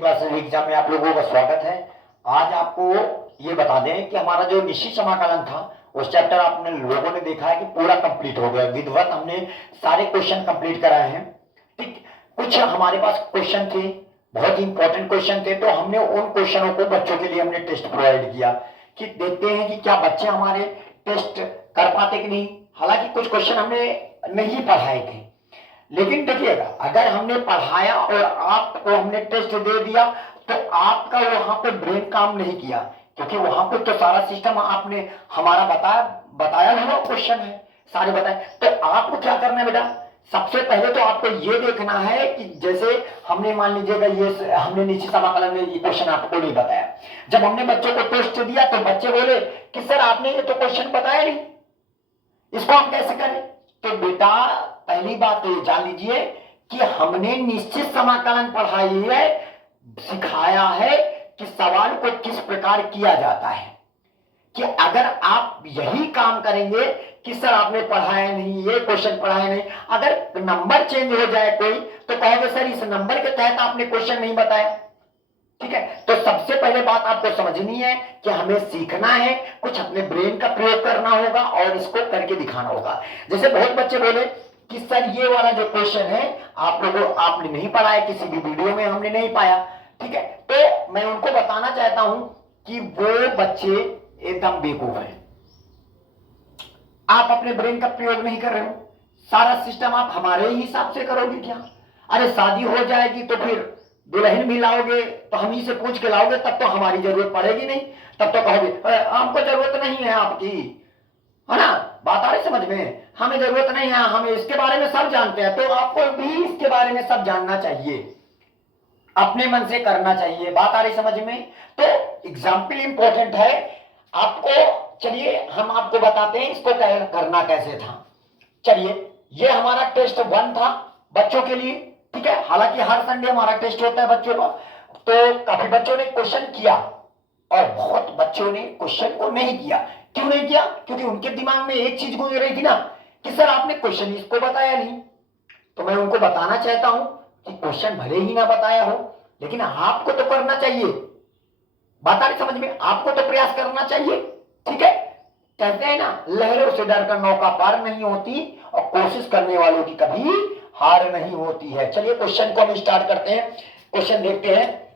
Classes exam में आप लोगों का स्वागत है। आज आपको ये बता दें कि हमारा जो निश्चित समाकलन था उस चैप्टर आपने लोगों ने देखा है कि पूरा कंप्लीट हो गया। विधिवत हमने सारे क्वेश्चन कंप्लीट कराए हैं। ठीक, कुछ हमारे पास क्वेश्चन थे, बहुत ही इंपॉर्टेंट क्वेश्चन थे, तो हमने उन क्वेश्चनों को बच्चों के लिए हमने टेस्ट प्रोवाइड किया कि देखते हैं कि क्या बच्चे हमारे टेस्ट कर पाते कि नहीं। हालांकि कुछ क्वेश्चन हमने नहीं पढ़ाए थे, लेकिन देखिएगा अगर हमने पढ़ाया और आपको हमने टेस्ट दे दिया तो आपका वहां पे ब्रेन काम नहीं किया, क्योंकि वहां पे तो सारा सिस्टम आपने हमारा बताया हुआ क्वेश्चन है, सारे बताए। तो आपको क्या करना है बेटा, सबसे पहले तो आपको ये देखना है कि जैसे हमने मान लीजिएगा ये हमने निश्चित समाकलन में ये क्वेश्चन आपको नहीं बताया, जब हमने बच्चों को टेस्ट दिया तो बच्चे बोले कि सर आपने ये तो क्वेश्चन बताया नहीं, इसको हम कैसे करें। तो बेटा पहली बात तो ये जान लीजिए कि हमने निश्चित समाकलन पढ़ाई है, सिखाया है कि सवाल को किस प्रकार किया जाता है। कि अगर आप यही काम करेंगे कि सर आपने पढ़ाया नहीं, ये क्वेश्चन पढ़ाया नहीं, अगर नंबर चेंज हो जाए कोई तो कहोगे सर इस नंबर के तहत आपने क्वेश्चन नहीं बताया। ठीक है, तो सबसे पहले बात आपको समझनी है कि हमें सीखना है, कुछ अपने ब्रेन का प्रयोग करना होगा और इसको करके दिखाना होगा। जैसे बहुत बच्चे बोले कि सर ये वाला जो क्वेश्चन है आप लोगों आपने नहीं पढ़ा है, किसी भी वीडियो में हमने नहीं पाया। ठीक है, तो मैं उनको बताना चाहता हूं कि वो बच्चे एकदम बेवकूफ हैं। आप अपने ब्रेन का प्रयोग नहीं कर रहे हो, सारा सिस्टम आप हमारे ही हिसाब से करोगे क्या। अरे शादी हो जाएगी तो फिर दुल्हन भी लाओगे तो हम ही से पूछ के लाओगे, तब तो हमारी जरूरत पड़ेगी नहीं, तब तो कहोगे हमको जरूरत नहीं है आपकी, है ना। बात आ रही समझ में, हमें जरूरत नहीं है, हमें इसके बारे में सब जानते हैं। तो आपको भी इसके बारे में सब जानना चाहिए, अपने मन से करना चाहिए। बात आ रही समझ में। तो एग्जाम्पल इंपॉर्टेंट है आपको। चलिए हम आपको बताते हैं इसको करना कैसे था। चलिए ये हमारा टेस्ट 1 था बच्चों के लिए। ठीक है, हालांकि हर संडे हमारा टेस्ट होता है बच्चों का। तो काफी बच्चों ने क्वेश्चन किया और बहुत बच्चों ने क्वेश्चन को नहीं किया। क्यों नहीं किया, क्योंकि उनके दिमाग में एक चीज गुजर रही थी ना कि सर आपने क्वेश्चन इसको बताया नहीं। तो मैं उनको बताना चाहता हूं कि क्वेश्चन भले ही ना बताया हो लेकिन आपको तो करना चाहिए। बात आ रही समझ में, आपको तो प्रयास करना चाहिए। ठीक है, कहते हैं ना लहरों से डरकर नौका पार नहीं होती और कोशिश करने वालों की कभी हार नहीं होती है। चलिए क्वेश्चन को हम स्टार्ट करते हैं। क्वेश्चन देखते हैं।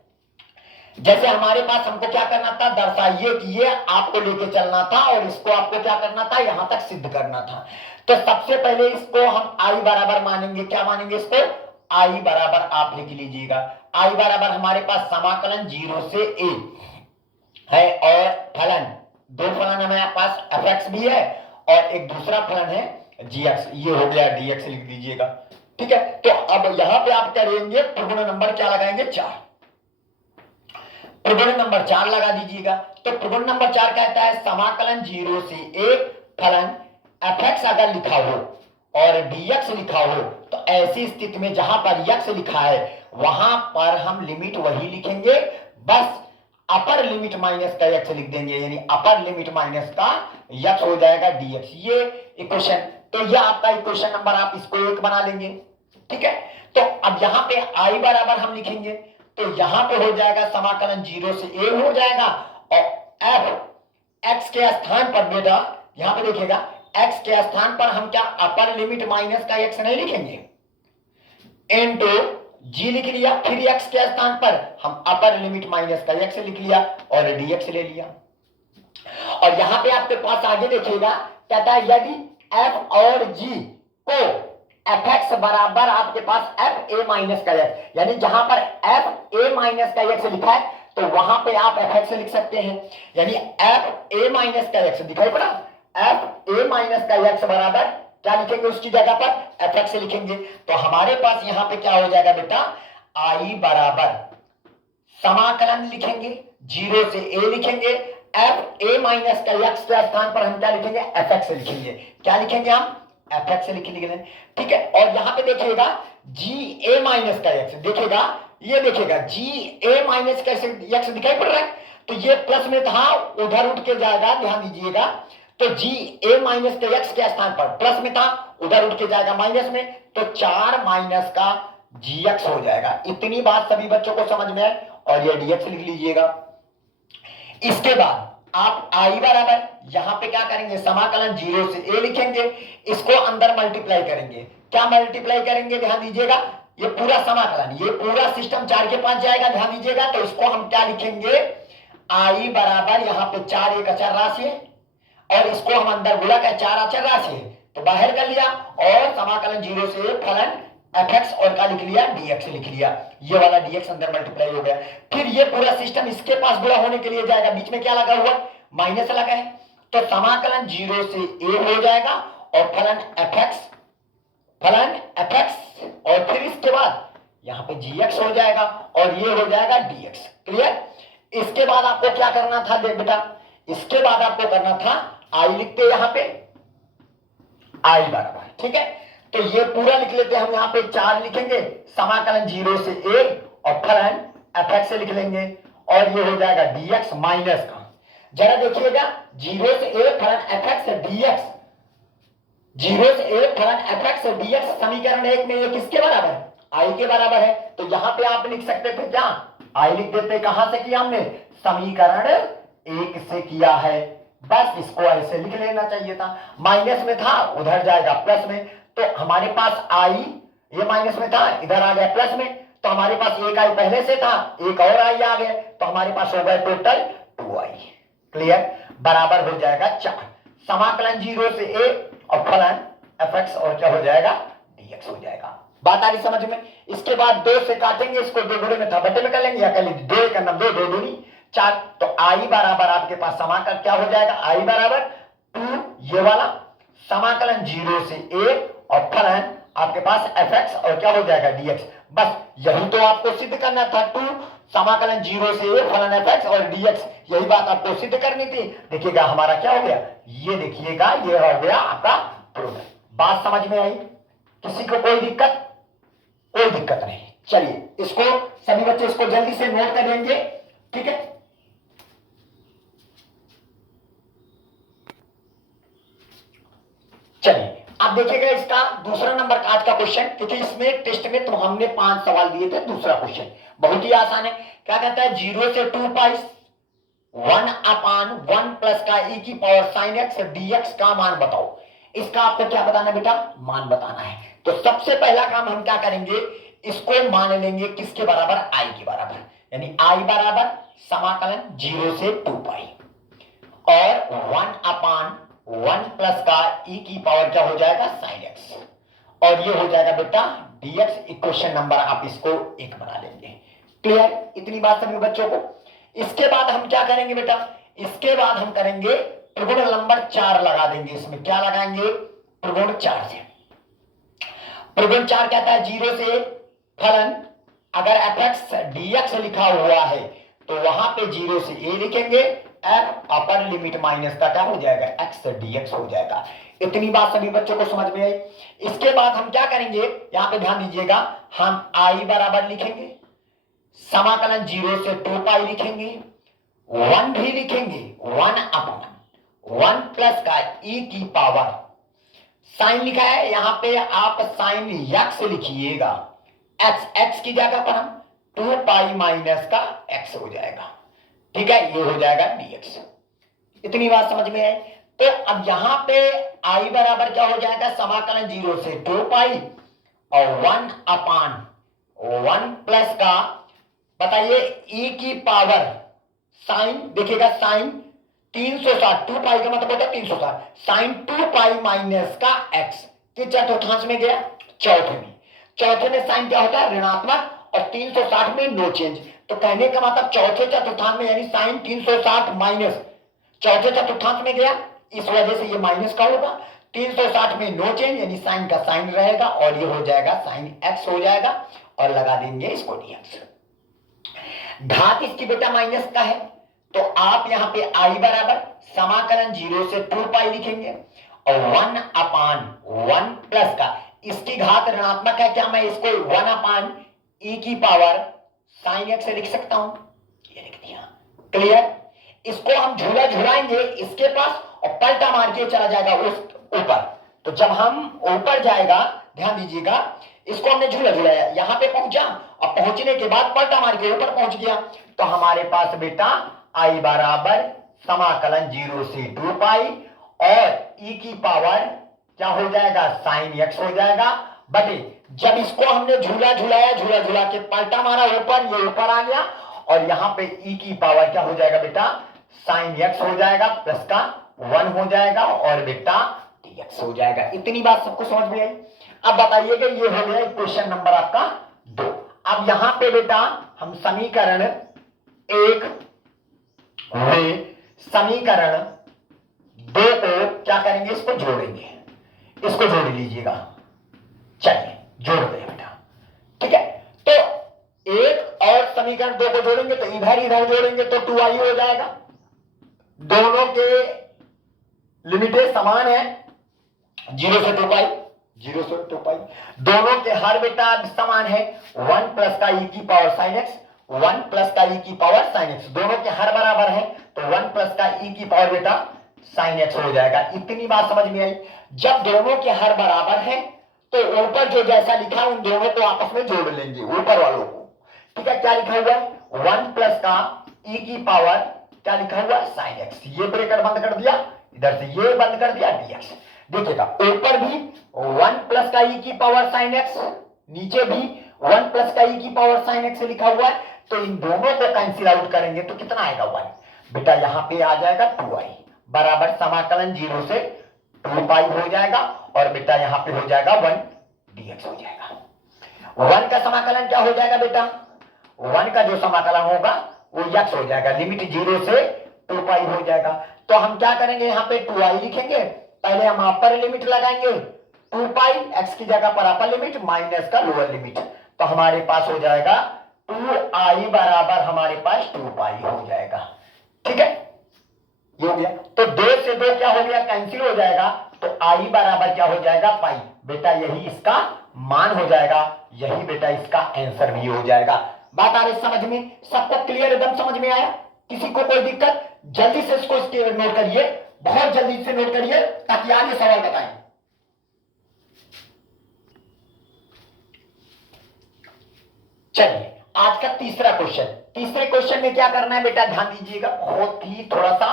जैसे हमारे पास हमको क्या करना था, दर्शाइए कि ये आपको लेके चलना था और इसको आपको क्या करना था, यहां तक सिद्ध करना था। तो सबसे पहले इसको हम आई बराबर मानेंगे। क्या मानेंगे इसको, आई बराबर आप लिख लीजिएगा। आई बराबर हमारे पास समाकलन 0 से a है और फलन, दो फलन हमारे पास fx भी है और एक दूसरा फलन है gx, ये हो गया dx लिख दीजिएगा। ठीक है, तो अब यहां पे आप करेंगे प्रगुण नंबर क्या लगाएंगे, 4। प्रगुण नंबर 4 लगा दीजिएगा। तो प्रगुण नंबर 4 कहता है समाकलन 0 से a फलन fx अगर लिखा हो और dx लिखा हो तो ऐसी स्थिति में जहां पर x लिखा है वहां पर हम लिमिट वही लिखेंगे, बस अपर लिमिट माइनस का x लिख देंगे, यानी अपर लिमिट माइनस का x हो जाएगा dx। ये इक्वेशन, तो यह आपका इक्वेशन नंबर, आप इसको 1 बना लेंगे। ठीक है, तो अब यहां पे i बराबर हम लिखेंगे तो यहां पे हो जाएगा समाकलन 0 से a हो जाएगा और f x के स्थान पर बेटा यहां पे देखिएगा x के स्थान पर हम क्या अपर लिमिट माइनस का x नहीं लिखेंगे, इनटू g लिख लिया, फिर x के स्थान पर हम अपर लिमिट माइनस का x लिख लिया और dx ले लिया। और यहां पे आपके पास आगे देखिएगा कहता है यदि f और g को fx बराबर आपके पास fa माइनस का x, यानी जहां पर fa माइनस का x लिखा है तो वहां पे आप fx लिख सकते हैं, यानी fa माइनस का x दिखाई पड़ा, fa माइनस का x बराबर क्या लिखेंगे, उसकी जगह पर fx लिखेंगे। तो हमारे पास यहां पे क्या हो जाएगा बेटा, i बराबर समाकलन लिखेंगे 0 से a लिखेंगे, fa माइनस का x के स्थान पर हम क्या लिखेंगे, fx लिखेंगे। क्या लिखेंगे हम, fx लिख लेंगे। ठीक है, और यहां पे देखिएगा ga माइनस का x, देखिएगा ये देखिएगा ga माइनस का x दिखाई पड़ रहा है, तो ये प्लस में था उधर उठ के जाएगा, ध्यान दीजिएगा। तो ga माइनस के x के स्थान पर प्लस में था उधर उठ के जाएगा माइनस में, तो 4 माइनस का gx हो जाएगा। इतनी बात सभी बच्चों को समझ में आए। और ये dx लिख लीजिएगा। इसके बाद आप i बराबर यहां पे क्या करेंगे, समाकलन 0 से a लिखेंगे, इसको अंदर मल्टीप्लाई करेंगे। क्या मल्टीप्लाई करेंगे, ध्यान दीजिएगा, ये पूरा समाकलन, ये पूरा सिस्टम 4 के 5 जाएगा, ध्यान दीजिएगा। तो इसको हम क्या लिखेंगे, i बराबर यहां पे 4 एक अचर राशि है और इसको हम अंदर गुणा का 4 अचर राशि है तो बाहर कर लिया, और समाकलन 0 से फलन fx और क्या लिख लिया, dx लिख लिया। ये वाला dx अंदर मल्टीप्लाई हो गया। फिर ये पूरा सिस्टम इसके पास गुणा होने के लिए जाएगा, बीच में क्या लगा हुआ, माइनस लगा है, तो समाकलन 0 से a हो जाएगा और फलन fx और फिर इसके बाद यहां पे gx हो जाएगा और ये हो जाएगा dx। क्लियर। इसके बाद आपको क्या करना था, देख बेटा, इसके बाद आपको करना था i लिखते यहां पे i बराबर, ठीक है। तो ये पूरा लिख लेते हैं हम, यहां पे 4 लिखेंगे, समाकलन 0 से a और फलन fx से लिख लेंगे और ये हो जाएगा dx माइनस का, जरा देखिएगा, 0 से a फलन fx dx, 0 से a फलन fx dx समीकरण 1 में ये किसके बराबर है, i के बराबर है। तो यहां पे आप लिख सकते थे क्या, i लिख देते, कहां से किया हमने, समीकरण 1 से किया है, बस इसको ऐसे लिख लेना चाहिए था। माइनस में था, उधर जाएगा प्लस में, तो हमारे पास i, ये माइनस में था, इधर आ गया प्लस में, तो हमारे पास एक i पहले से था, एक और i आ गया, तो हमारे पास हो गया टोटल 2i। क्लियर। बराबर हो जाएगा 4, समाकलन 0 से a और फलन fx और क्या हो जाएगा, dx हो जाएगा। बात आ रही समझ में। इसके बाद 2 से काटेंगे, इसको 2 गुणे में था बटे में कर लेंगे, या कर लीजिए 2 का 2, 2 दूनी 4, तो i बराबर आपके पास समाकलन क्या हो जाएगा, i बराबर 2 ये वाला, समाकलन 0 से a और फलन आपके पास fx और क्या हो जाएगा, dx। बस यही तो आपको सिद्ध करना था, 2 समाकलन 0 से a फलन fx और dx, यही बात आपको सिद्ध करनी थी। देखिएगा हमारा क्या हो गया, ये देखिएगा, ये हो गया आपका प्रूफ। बात समझ में आई, किसी को कोई दिक्कत, कोई दिक्कत नहीं। चलिए इसको सभी बच्चे इसको जल्दी से नोट कर लेंगे, ठीक है। चलिए अब देखिएगा इसका दूसरा नंबर का आज का क्वेश्चन, क्योंकि इसमें टेस्ट में तो हमने 5 सवाल दिए थे। दूसरा क्वेश्चन बहुत ही आसान है, क्या कहता है, 0 से 2 पाई 1/1 प्लस का e की पावर sin x dx का मान बताओ। इसका आपको क्या बताना है बेटा, मान बताना है। तो सबसे पहला काम हम क्या करेंगे, इसको मान लेंगे किसके बराबर, i के बराबर, यानी i बराबर समाकलन 0 से 2 पाई और 1/1 प्लस का e की पावर क्या हो जाएगा, sin x, और ये हो जाएगा बेटा dx। इक्वेशन नंबर आप इसको 1 बना लेंगे। क्लियर, इतनी बात सभी बच्चों को। इसके बाद हम क्या करेंगे बेटा, इसके बाद हम करेंगे त्रिगुण नंबर 4 लगा देंगे। इसमें क्या लगाएंगे, त्रिगुण 4 से। त्रिगुण 4 कहता है 0 से फलन अगर fx dx लिखा हुआ है तो वहां पे 0 से a लिखेंगे, f अपर लिमिट माइनस का क्या हो जाएगा, x dx हो जाएगा। इतनी बात सभी बच्चों को समझ में आई। इसके बाद हम क्या करेंगे, यहां पे ध्यान दीजिएगा, हम i बराबर लिखेंगे, समाकलन 0 से 2 पाई लिखेंगे, 1 भी लिखेंगे, 1/1 प्लस का e की पावर, साइन लिखा है यहां पे, आप साइन x लिखिएगा, x की जगह पर हम 2 पाई माइनस का x हो जाएगा, ठीक है, ये हो जाएगा dx। इतनी बात समझ में आई। तो अब यहां पे i बराबर क्या हो जाएगा, समाकलन 0 से 2 पाई और 1/1 प्लस का, बताइए, e की पावर साइन, देखिएगा साइन 360, 2 पाई का मतलब होता है 360, साइन 2 पाई माइनस का x के चतुर्थांश में गया, चौथे में साइन क्या होता है, ऋणात्मक, और 360 में नो चेंज। तो कहने का मतलब चौथे चतुर्थांश में, यानी साइन 360 माइनस चौथे चतुर्थांश में गया, इस वजह से ये माइनस का होगा। 360 में नो चेंज, यानी साइन का साइन रहेगा और ये हो जाएगा साइन x हो जाएगा, और लगा देंगे इसको dx। घात इसकी बेटा माइनस का है, तो आप यहां पे i बराबर समाकलन 0 से 2 पाई लिखेंगे और 1/1 प्लस का, इसकी घात ऋणात्मक है, क्या मैं इसको 1/e की पावर sin x से लिख सकता हूं, ये लिख दिया। क्लियर। इसको हम झूला झुलाएंगे इसके पास और पलटा मार के चला जाएगा उस ऊपर। तो जब हम ऊपर जाएगा, ध्यान दीजिएगा, इसको हमने झूला झुलाया, यहां पे पहुंचा और पहुंचने के बाद पलटा मार के ऊपर पहुंच गया, तो हमारे पास बेटा आई बराबर समाकलन 0 से 2 पाई और ई की पावर क्या हो जाएगा साइन एक्स हो जाएगा बटे जब इसको हमने झूला झूलाया झूला झूला के पलटा मारा ऊपर ये ऊपर आ गया और यहाँ पे ई की पावर क्या हो जाएगा बेटा साइन एक्स हो जाएगा प्लस का 1 हो जाएगा और बेटा dx हो जाएगा। इतनी बात सबको समझ में आई। अब बताइएगा ये हो गया क्वेश्चन नंबर आपका 2। अब यहां पे बेटा हम समीकरण 1 में समीकरण 2 को क्या करेंगे इसको जोड़ेंगे, इसको जोड़ लीजिएगा। चलिए जोड़ दे बेटा, ठीक है। तो एक और समीकरण 2 को जोड़ेंगे तो इधर इधर जोड़ेंगे तो 2i हो जाएगा। दोनों के लिमिटें समान है 0 से 2 पाई 0 से 2 पाई। दोनों के हर बेटा समान है 1 प्लस का ई की पावर साइन एक्स 1 प्लस का ई की पावर साइन एक्स। दोनों के हर बराबर है तो 1 प्लस का ई की पावर बेटा साइन एक्स हो जाएगा। इतनी बात समझ में आई। जब दोनों के हर बराबर है तो ऊपर जो जैसा लिखा उन दोनों को आपस में जोड़ लेंगे ऊपर वालों को, ठीक है। क्या लिखा हुआ है 1 प्लस का ई की पावर क्या लिखा हुआ है साइन एक्स। ये ब्रैकेट बंद कर दिया, इधर से ये बंद कर दिया dx। देखिएगा ऊपर भी 1 प्लस का ई की पावर साइन एक्स, नीचे भी 1 प्लस का ई की पावर साइन एक्स लिखा हुआ है। तो इन दोनों को कैंसिल आउट करेंगे तो कितना आएगा 1 बेटा यहां पे आ जाएगा 2i बराबर समाकलन 0 से 2 पाई हो जाएगा और बेटा यहां पे हो जाएगा 1 dx हो जाएगा। 1 का समाकलन क्या हो जाएगा बेटा 1 का जो समाकलन होगा वो x हो जाएगा, लिमिट 0 से 2 पाई हो जाएगा। तो हम क्या करेंगे यहाँ पे 2i लिखेंगे, पहले हम अपर लिमिट लगाएंगे 2 पाई x की जगह पर अपर लिमिट माइनस का लोअर लिमिट, तो हमारे पास हो जाएगा 2i बराबर हमारे पास 2 पाई हो जाएगा, ठीक है। ये हो गया तो 2 से 2 क्या हो गया कैंसिल हो जाएगा तो i बराबर क्या हो जाएगा पाई। बेटा यही इसका मान हो जाएगा, यही बेटा इसका आंसर भी हो जाएगा। बात आ रही समझ में, सबको क्लियर एकदम समझ में आया, किसी को कोई दिक्कत? जल्दी से इसको नोट करिए, बहुत जल्दी से नोट करिए ताकि आगे सवाल बताएं। चलिए आज का तीसरा क्वेश्चन। तीसरे क्वेश्चन में क्या करना है बेटा ध्यान दीजिएगा, बहुत ही थोड़ा सा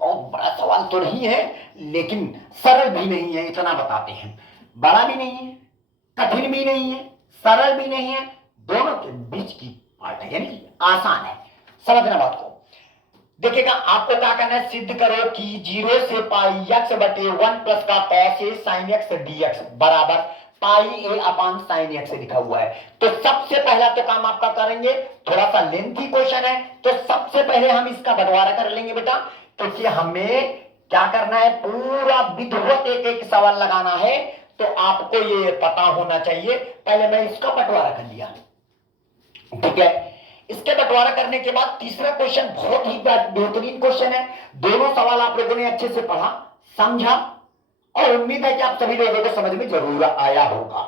बहुत बड़ा सवाल तो नहीं है लेकिन सरल भी नहीं है, इतना बताते हैं। बड़ा भी नहीं है, कठिन भी नहीं है, सरल भी नहीं है, दोनों के बीच की पार्ट है, यानी आसान है। समझना बात को। देखिएगा आपको क्या करना है, सिद्ध करो कि 0 से पाई एक्स बटे 1 प्लस का cos A sine x dx बराबर पाई ए अपान साइन एक्स लिखा हुआ है। तो सबसे पहला तो काम आपका करेंगे, थोड़ा सा लेंथी क्वेश्चन है तो सबसे पहले हम इसका बंटवारा कर लेंगे बेटा, क्योंकि हमें क्या करना है पूरा विधिवत एक एक सवाल लगाना है तो आपको ये पता होना चाहिए। पहले मैं इसका बंटवारा कर लिया, ठीक है। इसके बंटवारा करने के बाद तीसरा क्वेश्चन बहुत ही बेहतरीन क्वेश्चन है। दोनों सवाल आप लोगों ने अच्छे से पढ़ा समझा और उम्मीद है कि आप सभी लोगों को समझ में जरूर आया होगा,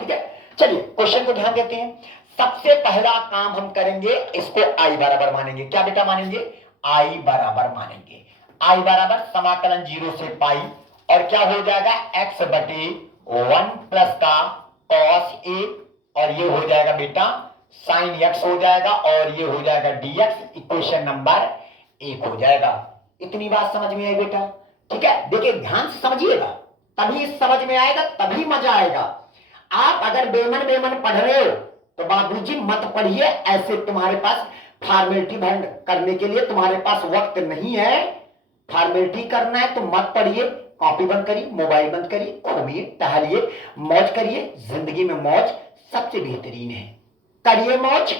ठीक है। चलिए क्वेश्चन को ध्यान देते हैं। सबसे पहला काम हम करेंगे, इसको आई बराबर मानेंगे। क्या बेटा मानेंगे? आई बराबर मानेंगे। आई बराबर समाकलन 0 से पाई और क्या हो जाएगा x बटे 1 प्लस का cos a और ये हो जाएगा बेटा साइन x हो जाएगा और ये हो जाएगा dx। इक्वेशन नंबर 1 हो जाएगा। इतनी बात समझ में आई बेटा, ठीक है। देखिए ध्यान से समझिएगा, तभी समझ में आएगा, तभी मजा आएगा। आप अगर बेमन बेमन पढ़ रहे हो तो बाबूजी मत पढ़िए, ऐसे तुम्हारे पास फॉर्मेलिटी भंड करने के लिए तुम्हारे पास वक्त नहीं है। फॉर्मेलिटी करना है तो मत पढ़िए, कॉपी बंद करिए, मोबाइल बंद करिए, घूमिए, टहलिए, मौज करिए। जिंदगी में मौज सबसे बेहतरीन है, करिए मौज।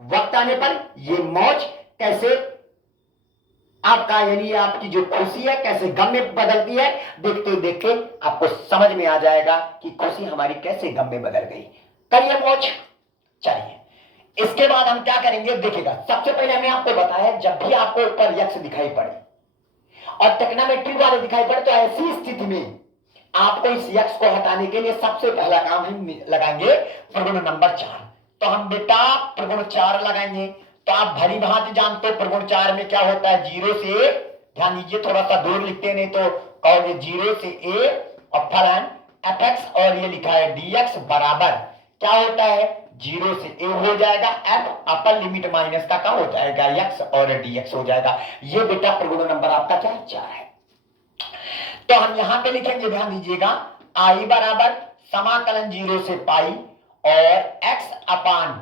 वक्त आने पर ये मौज कैसे आपका यानी आपकी जो खुशी है कैसे गम में बदलती है, देखते देखते आपको समझ में आ जाएगा कि खुशी हमारी कैसे गम में बदल गई। करिए मौज। चलिए इसके बाद हम क्या करेंगे देखिएगा। सबसे पहले हमने आपको बताया जब भी आपको ऊपर यक्ष दिखाई पड़े और टेक्नोमेट्री वाले दिखाई पड़े तो ऐसी स्थिति में आपको इस यक्ष को हटाने के लिए सबसे पहला काम हम लगाएंगे प्रगुण नंबर 4। तो हम बेटा प्रगुण 4 लगाएंगे। तो आप भली भांति जानते हो प्रगुण 4 में क्या होता है, 0 से ध्यान दीजिए, थोड़ा सा दूर लिखते नहीं तो कहोगे 0 से a और फलन fx और ये लिखा है dx बराबर क्या होता है जीरो से ए हो जाएगा, एफ अपर लिमिट माइनस का हो जाएगा एक्स और डीएक्स हो जाएगा। ये बेटा प्रगुण नंबर आपका क्या है? 4 है। तो हम यहां पे लिखेंगे, ध्यान दीजिएगा, आई बराबर समाकलन 0 से पाई और एक्स अपान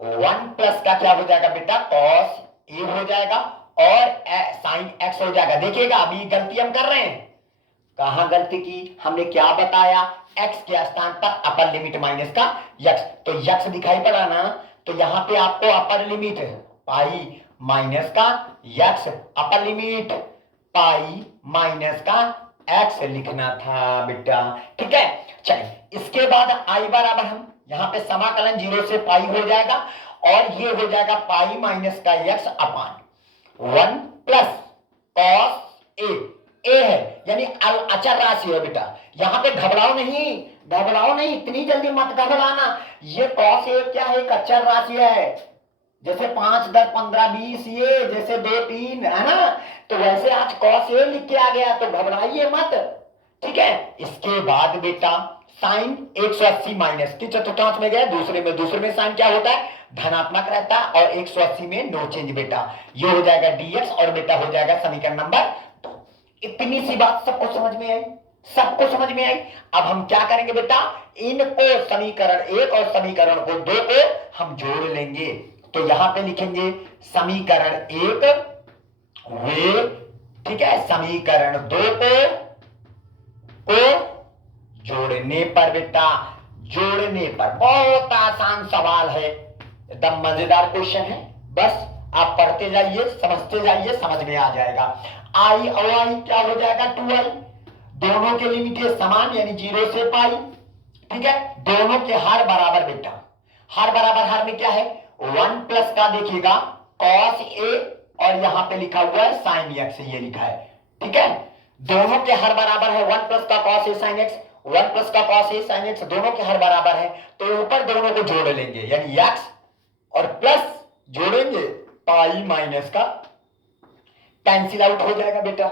1 प्लस का क्या हो जाएगा बेटा? कॉस ए हो जाएगा और साइन एक्स हो जाएगा। देखिएगा अभी गलती हम कर रहे हैं, कहां गलती की? हमने क्या बताया? एक्स के स्थान पर अपर लिमिट माइनस का यक्स, तो यक्स दिखाई पड़ा ना, तो यहां पे आपको अपर लिमिट पाई माइनस का x, upper limit pi minus का एक्स लिखना था बेटा, ठीक है। चलिए इसके बाद आई बराबर हम यहां पे समाकलन 0 से पाई हो जाएगा और ये हो जाएगा पाई माइनस का x upon 1 plus cos A है, यानी अचर राशि है बेटा। यहां पे घबराओ नहीं, इतनी जल्दी मत घबराना। ये कॉस ए क्या है? एक अचर राशि है, जैसे 5, 10, 15, 20 ये जैसे 2, 3 है ना, तो वैसे आज कॉस ए लिख के आ गया, तो घबराइए मत, ठीक है। इसके बाद बेटा साइन 180 माइनस की चतुर्थांश में गया, दूसरे में साइन क्या होता है? धनात्मक रहता है और 180 में नो चेंज बेटा। ये हो जाएगा डीएक्स और बेटा हो जाएगा समीकरण नंबर 2। इतनी सी बात सबको समझ में आई? सबको समझ में आई? अब हम क्या करेंगे बेटा? इनको समीकरण 1 और समीकरण को 2 को हम जोड़ लेंगे। तो यहां पे लिखेंगे समीकरण 1 वे, ठीक है, समीकरण 2 को जोड़ने पर बेटा, जोड़ने पर, बहुत आसान सवाल है, एकदम मजेदार क्वेश्चन है। बस आप पढ़ते जाइए, समझते जाइए, समझ में आ जाएगा। आई और आई क्या हो जाएगा? 2i, दोनों के लिमिट समान यानी 0 से पाई, ठीक है। दोनों के हर बराबर बेटा, हर बराबर हर में क्या है? 1 प्लस का देखिएगा कॉस ए और यहां पे लिखा हुआ है साइन एक्स, ये लिखा है, ठीक है। दोनों के हर बराबर है 1 प्लस का cos A sine x, 1 plus का कॉस ए साइन एक्स, दोनों के हर बराबर है, तो ऊपर दोनों को जोड़ लेंगे यानी एक्स और प्लस जोड़ेंगे पाई माइनस का, कैंसिल आउट हो जाएगा बेटा।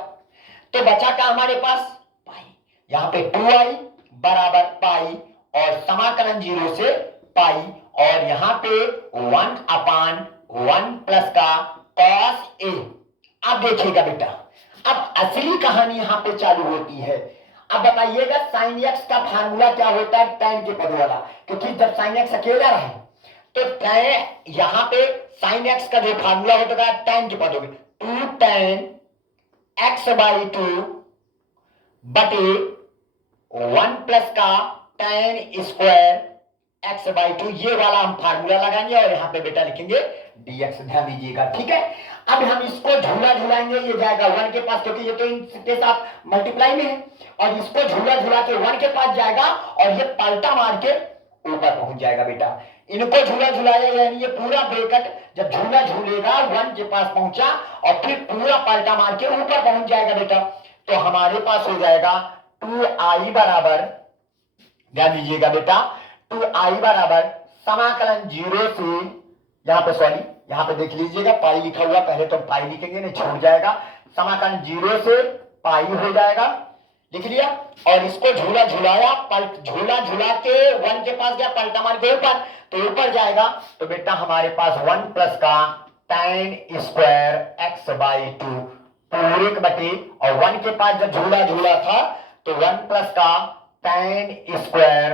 तो बचा का हमारे पास पाई, यहां पे 2i बराबर पाई और समाकलन 0 से पाई और यहां पे 1 अपान 1 प्लस का कॉस ए। अब देखिएगा बेटा, अब असली कहानी यहां पे चालू होती है। अब बताइएगा साइन एक्स का फार्मूला क्या होता है? tan के पद वाला, क्योंकि जब साइन एक्स अकेला रहे तो यहां पे साइन एक्स का जो फार्मूला होता है tan के पद होगी 2 tan x/2 बटे 1 प्लस का tan स्क्वायर x/2, ये वाला हम फार्मूला लगाएंगे और यहां पे बेटा लिखेंगे dx, ध्यान दीजिएगा, ठीक है। अब हम इसको झूला झुलाएंगे, ये जाएगा 1 के पास, क्योंकि ये तो इनके साथ मल्टीप्लाई में है, और इसको झूला झुला के 1 के पास जाएगा और ये पलटा मार के ऊपर पहुंच जाएगा बेटा। इनको झूला झुलाया यानी ये पूरा ब्रैकेट जब झूला झूलेगा 1 के पास पहुंचा और फिर पूरा पलटा मार के ऊपर पहुंच जाएगा बेटा। तो हमारे पास हो जाएगा 2i बराबर, ध्यान दीजिएगा बेटा, 2i बराबर समाकलन 0 से, यहां पे सॉरी, यहां पे देख लीजिएगा पाई लिखा हुआ, पहले तो पाई लिखेंगे नहीं छूट जाएगा, समाकलन 0 से पाई हो जाएगा, लिख लिया। और इसको झूला झुलाया, झूला झुला के 1 के पास गया, पलटा मार के ऊपर, तो ऊपर जाएगा, तो बेटा हमारे पास 1 प्लस का tan स्क्वायर x/2 पूरे बटे, और 1 के पास जब झूला झूला था तो 1 प्लस का tan स्क्वायर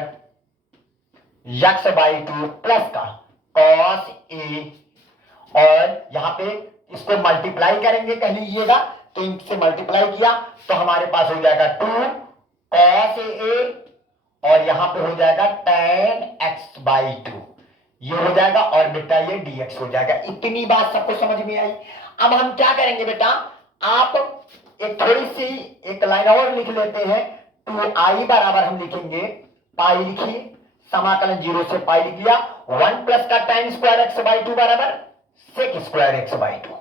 x/2 प्लस का cos a, और यहां पे इसको मल्टीप्लाई करेंगे, कह लीजिएगा, तो इनसे मल्टीप्लाई किया तो हमारे पास हो जाएगा 2 cos a और यहां पे हो जाएगा tan x/2, ये हो जाएगा और बेटा ये dx हो जाएगा। इतनी बात सबको समझ में आई? अब हम क्या करेंगे बेटा, आप एक थोड़ी सी एक लाइन और लिख लेते हैं। 2i बराबर हम लिखेंगे, पाई लिखिए, समाकलन 0 से पाई लिख लिया, 1 प्लस का tan स्क्वायर x/2 बराबर sec स्क्वायर x/2,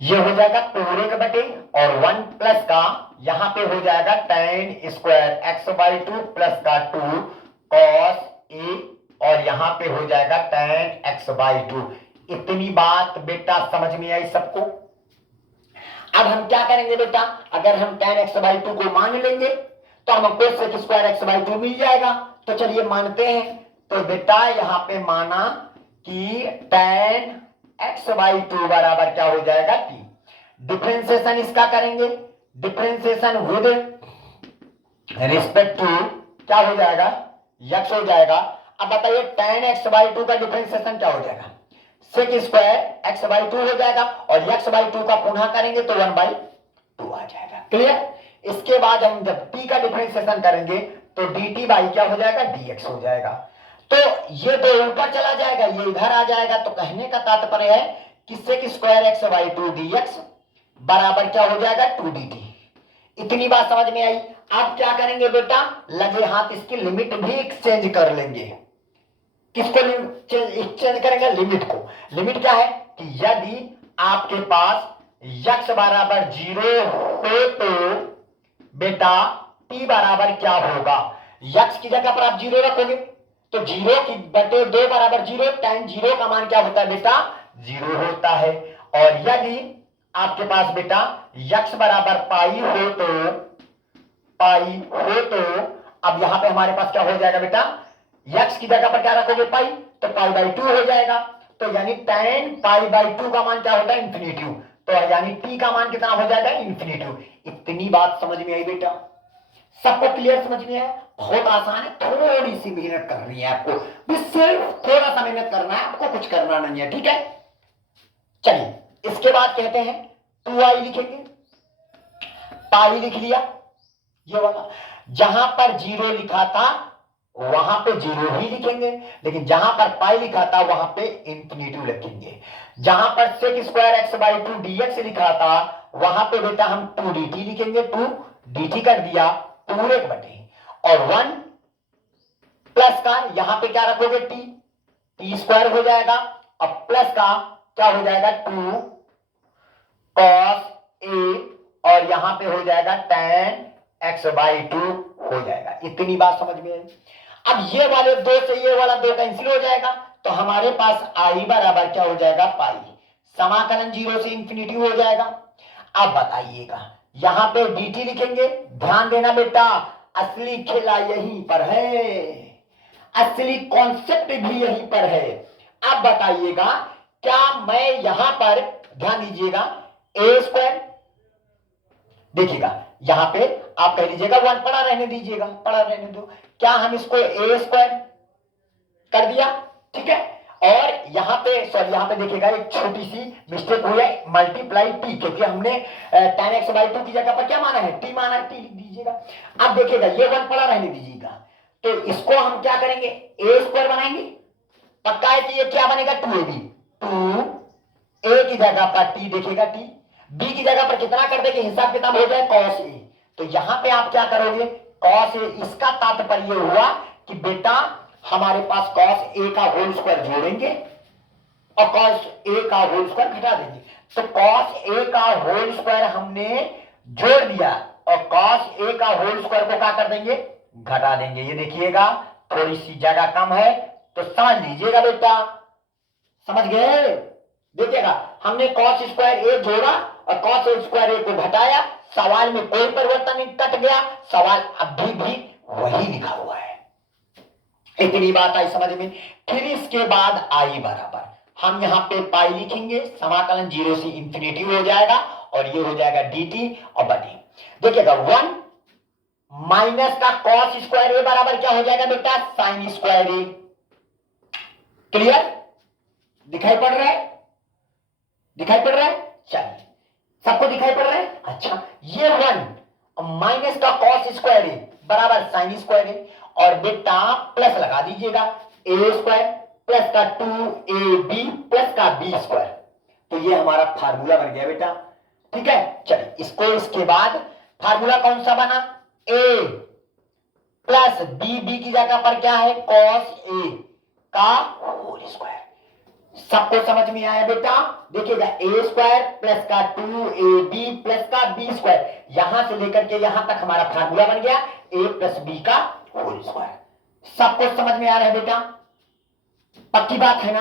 ये हो जाएगा पूरे के बटे, और 1 प्लस का यहां पे हो जाएगा tan स्क्वायर x/2 प्लस का 2 cos a, और यहां पे हो जाएगा tan x/2। इतनी बात बेटा समझ में आई सबको? अब हम क्या करेंगे बेटा, अगर हम tan x/2 को मान लेंगे तो हमको sec स्क्वायर x/2 मिल जाएगा। तो चलिए मानते हैं तो बेटा यहाँ पे माना कि tan x/2 बराबर क्या हो जाएगा t। डिफरेंशिएशन इसका करेंगे, डिफरेंशिएशन विद रिस्पेक्ट टू क्या हो जाएगा, x हो जाएगा। अब बताइए tan x/2 का डिफरेंशिएशन क्या हो जाएगा, sec स्क्वायर x/2 हो जाएगा और x/2 का पुनः करेंगे तो 1/2 आ जाएगा। क्लियर। इसके बाद हम जब t का डिफरेंशिएशन करेंगे तो dt बाई क्या हो जाएगा, dx हो जाएगा। तो ये दो ऊपर चला जाएगा, ये इधर आ जाएगा। तो कहने का तात्पर्य है कि sec स्क्वायर x/2 dx बराबर क्या हो जाएगा, 2dt। इतनी बात समझ में आई। अब क्या करेंगे बेटा, लगे हाथ इसकी लिमिट भी एक्सचेंज कर लेंगे। किसको एक्सचेंज करेंगे, लिमिट को। लिमिट क्या है कि यदि आपके पास x बराबर 0 हो तो बेटा t बराबर क्या होगा, x की जगह पर आप 0 रखोगे तो 0 की बटे 2 बराबर 0, tan 0 का मान क्या होता है बेटा, 0 होता है। और यदि आपके पास बेटा x बराबर पाई हो तो अब यहां पे हमारे पास क्या हो जाएगा बेटा, x की जगह पर क्या रखोगे, पाई, तो π/2 हो जाएगा। तो यानी tan π/2 का मान क्या होता है, इंफिनिटिव। तो यानी t का मान कितना हो जाएगा, इंफिनिटिव। इतनी बात समझ में आई बेटा, सबको क्लियर समझ में आया। बहुत आसान है, थोड़ी सी मेहनत करनी है आपको, बस सिर्फ थोड़ा सा मेहनत करना है आपको, कुछ करना नहीं है, ठीक है। चलिए इसके बाद कहते हैं 2i लिखेंगे, पाई लिख लिया ये वाला। जहां पर 0 लिखा था वहां पे 0 ही लिखेंगे, लेकिन जहां पर पाई लिखा था वहां पे इंफिनिटिव लिखेंगे। जहां पर sec स्क्वायर x/2 dx लिखा था वहां पे बेटा हम 2dt लिखेंगे, 2dt कर दिया पूरे बटे, और 1 प्लस का यहां पे क्या रखोगे, t स्क्वायर हो जाएगा, अब प्लस का क्या हो जाएगा, 2 cos a, और यहां पे हो जाएगा tan x/2 हो जाएगा। इतनी बात समझ में आई। अब ये वाले दो से ये वाला दो कैंसिल हो जाएगा, तो हमारे पास i बराबर क्या हो जाएगा, पाई। समाकलन 0 से इंफिनिटी हो जाएगा। अब बताइएगा यहां पे dt लिखेंगे, ध्यान देना बेटा असली खेला यहीं पर है, असली कॉन्सेप्ट भी यहीं पर है। अब बताइएगा क्या मैं यहां पर, ध्यान दीजिएगा, a स्क्वायर, देखिएगा यहां पे आप कह लीजिएगा 1 पड़ा रहने दीजिएगा, पड़ा रहने दो। क्या हम इसको a स्क्वायर कर दिया, ठीक है। और यहां पे सॉरी, यहां पे देखिएगा एक छोटी सी मिस्टेक हुई है, मल्टीप्लाई t, क्योंकि हमने tan x/2 की जगह पर क्या माना है, t माना है, t लिख दीजिएगा। अब देखिएगा ये 1 पड़ा रहने दीजिएगा, तो इसको हम क्या करेंगे, a स्क्वायर बनाएंगे। पक्का है कि ये क्या बनेगा, 2ab, 2a की जगह पर t, देखिएगा t, b की जगह पर कितना कर देंगे, हिसाब किताब हो जाए cos a। तो यहां पे आप क्या करोगे, cos a, इसका तात्पर्य हुआ कि बेटा हमारे पास cos a का होल स्क्वायर जोड़ेंगे और cos a का होल स्क्वायर घटा देंगे। तो cos a का होल स्क्वायर हमने जोड़ दिया और cos a का होल स्क्वायर को क्या कर देंगे, घटा देंगे। ये देखिएगा थोड़ी सी जगह कम है तो समझ लीजिएगा बेटा, समझ गए। देखिएगा हमने cos स्क्वायर a जोड़ा और cos स्क्वायर a को घटाया, सवाल में कोई परिवर्तन नहीं, कट गया, सवाल अभी भी वही लिखा हुआ है। इतनी बात आई समझ में। फिर इसके बाद i बराबर हम यहां पे पाई लिखेंगे, समाकलन 0 से इंफिनिटी हो जाएगा और ये हो जाएगा dt और बटे। देखिएगा 1 माइनस का cos स्क्वायर a बराबर क्या हो जाएगा बेटा, साइन स्क्वायर a। क्लियर, दिखाई पड़ रहा है, दिखाई पड़ रहा है, चलिए सबको दिखाई पड़ रहा है। अच्छा ये 1 माइनस का cos स्क्वायर a बराबर साइन स्क्वायर a, और बेटा प्लस लगा दीजिएगा a स्क्वायर प्लस का 2ab प्लस का b स्क्वायर। तो ये हमारा फार्मूला बन गया बेटा, ठीक है। चलिए इसको, इसके बाद फार्मूला कौन सा बना, a प्लस b की जगह पर क्या है, cos a का होल स्क्वायर। सबको समझ में आया बेटा। देखिएगा a स्क्वायर प्लस का 2ab प्लस का b स्क्वायर, यहां से लेकर के यहां तक हमारा फार्मूला बन गया a प्लस b का होल स्क्वायर। सबको समझ में आ रहा है बेटा, पक्की बात है ना।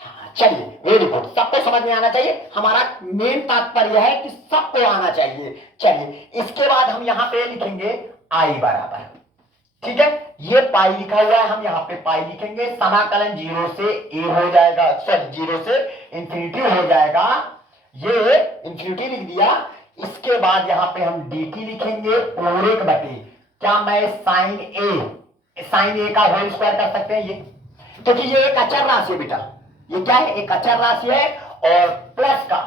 हाँ चलिए वेरी गुड, सबको समझ में आना चाहिए, हमारा मेन तात्पर्य है कि सबको आना चाहिए। चलिए इसके बाद हम यहां पे लिखेंगे i बराबर, ठीक है, ये पाई लिखा हुआ है, हम यहाँ पे पाई लिखेंगे, समाकलन 0 से a हो जाएगा, सॉरी 0 से इंफिनिटी हो जाएगा, ये इंफिनिटी लिख दिया। इसके बाद यहाँ पे हम dt लिखेंगे पूरे के बटे, क्या मैं साइन ए का होल स्क्वायर कर सकते हैं ये, क्योंकि ये एक अचर राशि है बेटा, ये क्या है, एक अचर राशि है और प्लस का,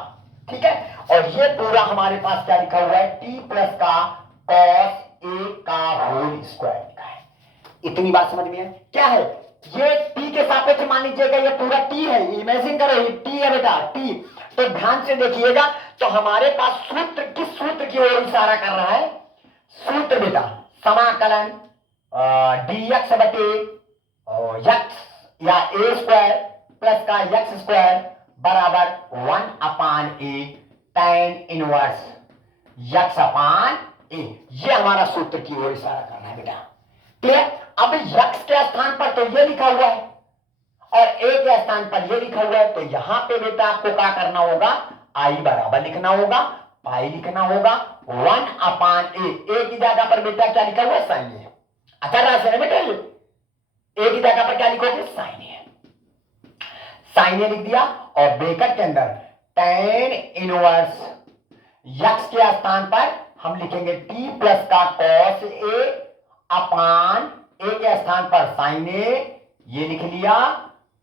ठीक है, और ये पूरा हमारे पास क्या लिखा हुआ है, t प्लस का cos a का होल स्क्वायर लिखा है। इतनी बात समझ में है, क्या है ये t के सापेक्ष मान लीजिएगा, ये पूरा t है, इमेजिन करो ये t है बेटा, t, तो ध्यान से देखिएगा, तो हमारे पास सूत्र किस सूत्र की ओर इशारा कर रहा है, सूत्र बेटा समाकलन dx बटे x या a स्क्वायर प्लस का x स्क्वायर बराबर 1/a tan inverse x upon a, ये हमारा सूत्र की ओर इशारा कर रहा है बेटा, क्लियर। अब x के स्थान पर तो ये लिखा हुआ है और a के स्थान पर ये लिखा हुआ है, तो यहां पे बेटा आपको क्या करना होगा, i बराबर लिखना होगा, पाई लिखना होगा 1/a, a की जगह पर बेटा क्या लिखा हुआ है, साइन है, अच्छा राशि है बेटा, ये a की जगह पर क्या लिखोगे, साइन है, साइन ए लिख दिया, और ब्रैकेट के अंदर tan इनवर्स x के स्थान पर हम लिखेंगे t प्लस का cos a अपान a के स्थान पर साइन ए, ये लिख लिया,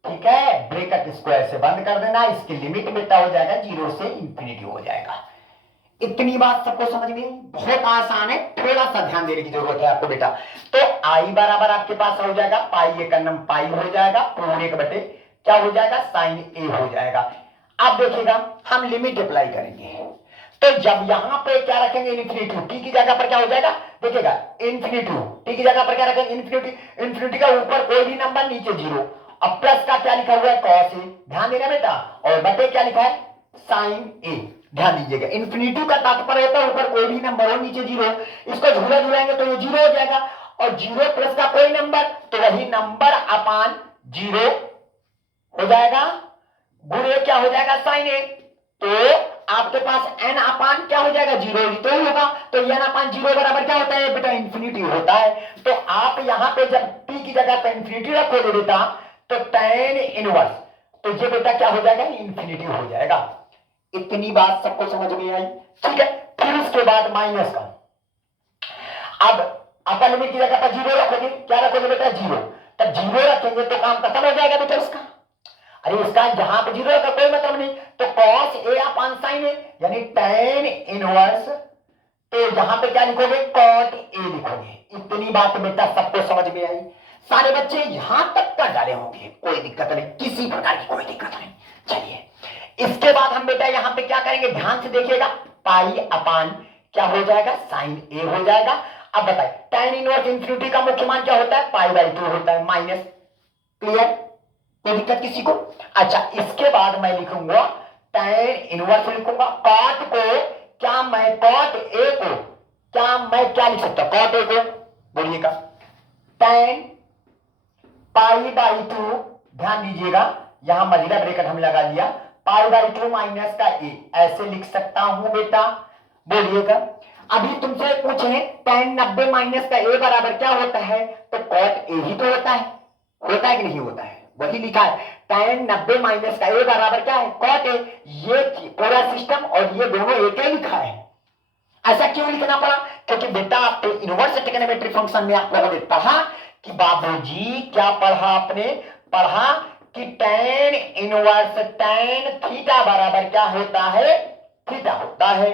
ठीक है, ब्रैकेट स्क्वायर से बंद कर देना, इसकी लिमिट बेटा हो जाएगा 0 से इंफिनिटी हो जाएगा। इतनी बात सबको समझ में, बहुत आसान है, थोड़ा सा ध्यान देने की जरूरत है आपको बेटा। तो i बराबर आपके पास हो जाएगा, पाई एक नम पाई हो जाएगा, पूरे के बटे क्या हो जाएगा, साइन ए हो जाएगा। अब देखिएगा हम लिमिट अप्लाई करेंगे, तो जब यहां पे क्या रखेंगे, इन्फिनिटी, टी की जगह पर क्या हो जाएगा, देखिएगा इन्फिनिटी, टी की जगह पर क्या रखेंगे, इन्फिनिटी, इन्फिनिटी का ऊपर कोई भी नंबर नीचे 0, अब प्लस का क्या लिखा हुआ है, cos ए, ध्यान देना बेटा, और बटे क्या लिखा है, साइन ए, ध्यान दीजिएगा, इन्फिनिटी का तात्पर्य होता है ऊपर कोई भी नंबर हो नीचे 0, इसको झूला झुलाएंगे तो ये 0 हो जाएगा, और 0 प्लस का कोई नंबर तो वही नंबर अपान 0 हो जाएगा, गुणे क्या हो जाएगा, साइन ए, तो आपके पास n अपान क्या हो जाएगा, 0 ही तो होगा, तो n अपान 0 बराबर क्या होता है बेटा, इंफिनिटी होता है। तो आप यहां पे जब t की जगह पे इंफिनिटी रखोगे बेटा, तो tan इनवर्स, तो ये बेटा क्या हो जाएगा, इंफिनिटी हो जाएगा। इतनी बात सबको समझ में आई, ठीक है। फिर उसके बाद माइनस का, अब अपर लिमिट की जगह पर 0 रखोगे, क्या रखोगे बेटा, 0, तब 0 रखेंगे तो काम खत्म हो जाएगा बेटा उसका, अरे इसका जहां पे 0 का कोई मतलब नहीं, तो cos a upon sin a यानी tan इनवर्स, तो जहां पे क्या लिखोगे, cot a लिखोगे। इतनी बात बेटा सबको समझ में आई, सारे बच्चे यहां तक कर डाले होंगे, कोई दिक्कत नहीं, किसी प्रकार की कोई दिक्कत नहीं। चलिए इसके बाद हम बेटा यहां पे क्या करेंगे, ध्यान से देखिएगा, पाई अपान क्या हो जाएगा, sin a हो जाएगा। अब बताइए tan इनवर्स इंफिनिटी का मुख्य मान क्या होता है, पाई/2 होता है, माइनस, क्लियर, कोई दिक्कत किसी को। अच्छा इसके बाद मैं लिखूंगा tan इनवर्स लिखूंगा, cot को क्या मैं cot a को क्या मैं क्या लिख सकता हूं, cot a को बोलिएगा tan पाई/2, ध्यान दीजिएगा यहां मझला ब्रैकेट हम लगा लिया, पाई/2 माइनस का a, ऐसे लिख सकता हूं बेटा, बोलिएगा। अभी तुमसे पूछे tan 90 माइनस का a बराबर क्या होता है, तो cot a ही तो होता है कि नहीं होता है, वही लिखा है, tan 90 माइनस का a बराबर क्या है, cot a, ये पूरा सिस्टम और ये दोनों एक ही लिखा है। ऐसा क्यों लिखना पड़ा, क्योंकि बेटा आप इनवर्स ट्रिग्नोमेट्री फंक्शन में आप लोगों ने पढ़ा कि बाबूजी क्या पढ़ा आपने, पढ़ा कि tan इनवर्स tan थीटा बराबर क्या होता है, थीटा होता है।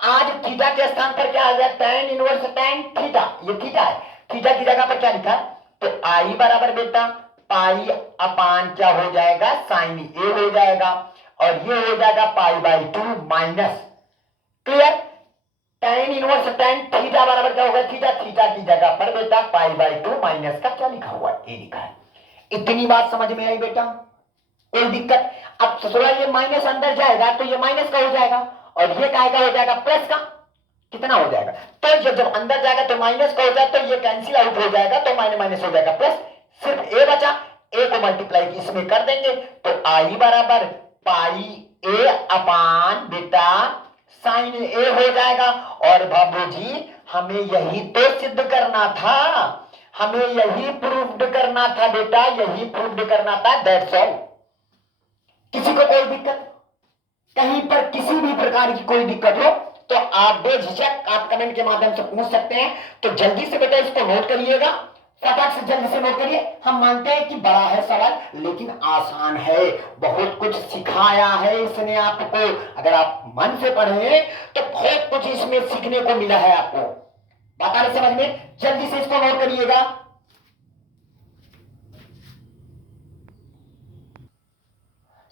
आज थीटा के स्थान पर क्या आ गया, tan इनवर्स tan थीटा, ये थीटा है, थीटा की जगह पर क्या लिखा, तो i बराबर बेटा पाई अपान क्या हो जाएगा, साइन ए हो जाएगा, और ये हो जाएगा पाई/2 minus, clear, tan inverse tan theta बराबर क्या होगा, थीटा, थीटा की जगह पर बेटा पाई/2 माइनस का क्या लिखा हुआ है, ए लिखा है। इतनी बात समझ में आई बेटा, कोई दिक्कत। अब थोड़ा ये माइनस अंदर जाएगा तो ये माइनस का हो जाएगा, और ये का हो जाएगा प्लस का, कितना हो जाएगा, तो जब अंदर जाएगा तो माइनस का हो जाएगा, तो ये कैंसिल आउट हो जाएगा, तो माइनस हो जाएगा प्लस, सिर्फ ए बचा, ए को मल्टीप्लाई इसमें कर देंगे, तो आई बराबर पाई ए अपान बेटा साइन ए हो जाएगा। और बाबूजी हमें यही तो सिद्ध करना था हमें यही प्रूव करना था बेटा, यही प्रूव करना था, दैट्स ऑल। किसी को कोई दिक्कत, कहीं पर किसी भी प्रकार की कोई दिक्कत हो तो आप बेझिझक आप कमेंट के माध्यम से पूछ सकते हैं। तो जल्दी से बेटा इसको नोट करिएगा, फटाक से जल्दी से नोट करिए। हम मानते हैं कि बड़ा है सवाल लेकिन आसान है, बहुत कुछ सिखाया है इसने आपको। अगर आप मन से पढ़े तो बहुत कुछ इसमें सीखने को मिला है आपको। बात आ रही समझ में? जल्दी से इसको नोट करिएगा।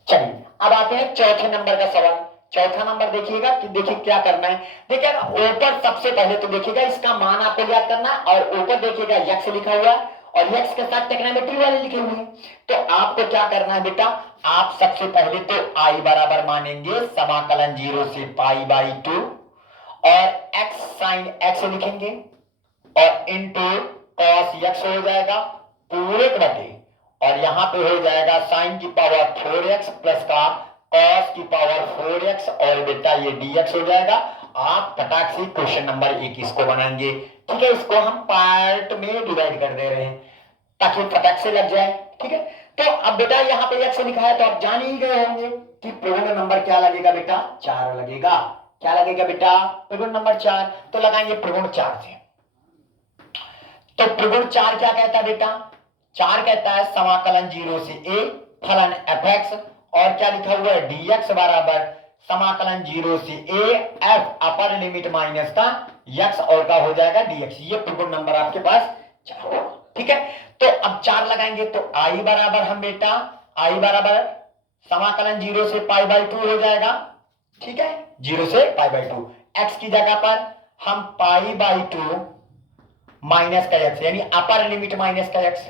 चलिए अब आते हैं चौथे नंबर का सवाल। चौथा नंबर देखिएगा कि देखिए क्या करना है। देखिएगा ऊपर सबसे पहले तो देखिएगा इसका मान आपको याद करना है, और ऊपर देखिएगा यक्स लिखा हुआ है और यक्स के साथ टेक्नोमेट्री वाले लिखे हुए हैं। तो आपको क्या करना है बेटा, आप सबसे पहले तो आई बराबर मानेंगे समाकलन 0 से पाई बाई 2 और एक्स साइन एक्स लिखेंगे और इनटू कॉस एक्स हो जाएगा पूरे के बटे, और यहां पे हो जाएगा साइन की पावर 4x प्लस का कॉस की पावर 4x और बेटा ये dx हो जाएगा। आप फटाक से क्वेश्चन नंबर 1 इसको बनाएंगे। ठीक है, इसको हम पार्ट में डिवाइड कर दे रहे हैं ताकि फटाक से लग जाए। ठीक है, तो अब बेटा यहाँ पे x लिखा है तो आप जान ही गए होंगे कि पूर्ण नंबर क्या लगेगा बेटा, 4 लगेगा। क्या लगेगा बेटा, पूर्ण नंबर 4। तो लगाएंगे पूर्ण 4 से। तो त्रिगुण 4 क्या कहता है बेटा, 4 कहता है समाकलन 0 से a फलन fx और क्या लिखा हुआ है dx बराबर समाकलन 0 से a f upper limit minus का x और का हो जाएगा dx। ये त्रिगुण नंबर आपके पास 4। ठीक है, तो अब 4 लगाएंगे तो i बराबर हम बेटा i बराबर समाकलन 0 से पाई बाई 2 हो जाएगा। ठीक है, 0 से पाई बाई 2, x की जगह पर हम पाई बाई 2 माइनस का x यानी अपर लिमिट माइनस का x,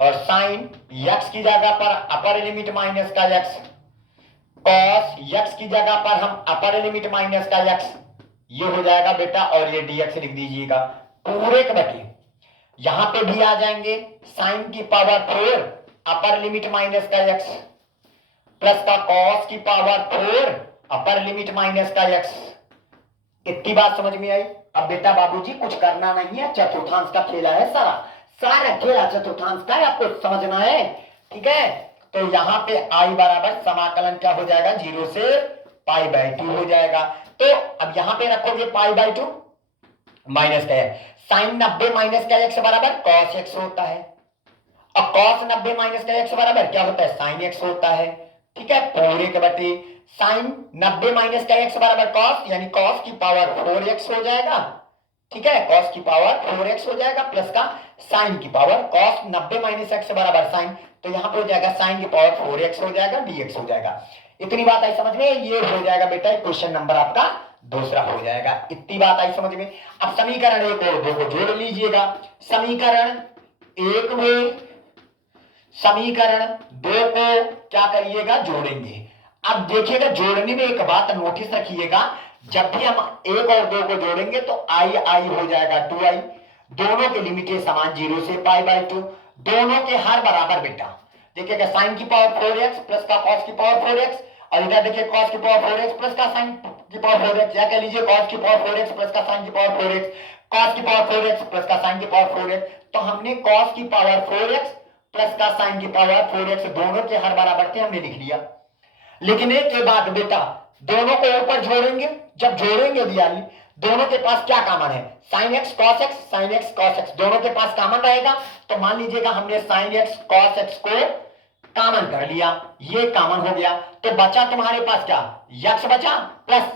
और साइन x की जगह पर अपर लिमिट माइनस का x, कॉस x की जगह पर हम अपर लिमिट माइनस का x, ये हो जाएगा बेटा, और ये dx लिख दीजिएगा पूरे के बटे। यहां पे भी आ जाएंगे साइन की पावर 4 अपर लिमिट माइनस का x प्लस का कॉस की पावर 4 अपर लिमिट माइनस का x। इतनी बात समझ में आई? अब बेटा बाबूजी कुछ करना नहीं है, चतुर्थांश का खेला है, सारा खेला चतुर्थांश का है, आपको समझना है। ठीक है, तो यहाँ पे आई बराबर समाकलन क्या हो जाएगा 0 से पाई बाई 2 हो जाएगा। तो अब यहाँ पे रखोगे पाई बाई 2 माइनस का है, साइन 90 माइनस का x बराबर कॉस x होता है, और कॉस 90 माइनस का x बराबर क्या होता है साइन x होता है। ठीक है, पूरे के बटे साइन 90 माइनस का x बराबर कॉस यानी कॉस की पावर 4x हो जाएगा। ठीक है, कॉस की पावर 4x हो जाएगा प्लस का साइन की पावर कॉस 90 माइनस x बराबर साइन, तो यहां पे हो जाएगा साइन की पावर 4x हो जाएगा dx हो जाएगा। इतनी बात आई समझ में? ये हो जाएगा बेटा क्वेश्चन नंबर आपका दूसरा हो जाएगा। इतनी बात आई समझ में? अब समीकरण 1 और 2 को जोड़ लीजिएगा। समीकरण 1 में समीकरण 2 को क्या करिएगा जोड़ेंगे। अब देखिएगा जोड़ने में एक बात नोटिस रखिएगा, जब भी हम 1 और 2 को जोड़ेंगे तो आई आई हो जाएगा 2i, दोनों के लिमिट समान 0 से पाई बाई 2, दोनों के हर बराबर बेटा। देखिएगा साइन की पावर 4x प्लस का कॉस की पावर 4x, और इधर देखिए कॉस की पावर 4x प्लस का साइन की पावर 4x, या कह लीजिए कॉस की पावर 4x प्लस का साइन की पावर 4x, कॉस की पावर 4x प्लस का साइन की पावर 4x। तो हमने कॉस की पावर 4x प्लस का साइन की पावर 4x दोनों के हर बराबर थे, हमने लिख लिया। लेकिन एक के बाद बेटा दोनों को ऊपर जोड़ेंगे, जब जोड़ेंगे दिया दोनों के पास क्या कॉमन है, sine x cos x, sine x cos x दोनों के पास कॉमन रहेगा। तो मान लीजिएगा हमने साइन एक्स कॉस एक्स को कॉमन कर लिया, ये कॉमन हो गया, तो बचा तुम्हारे पास क्या, यक्स बचा प्लस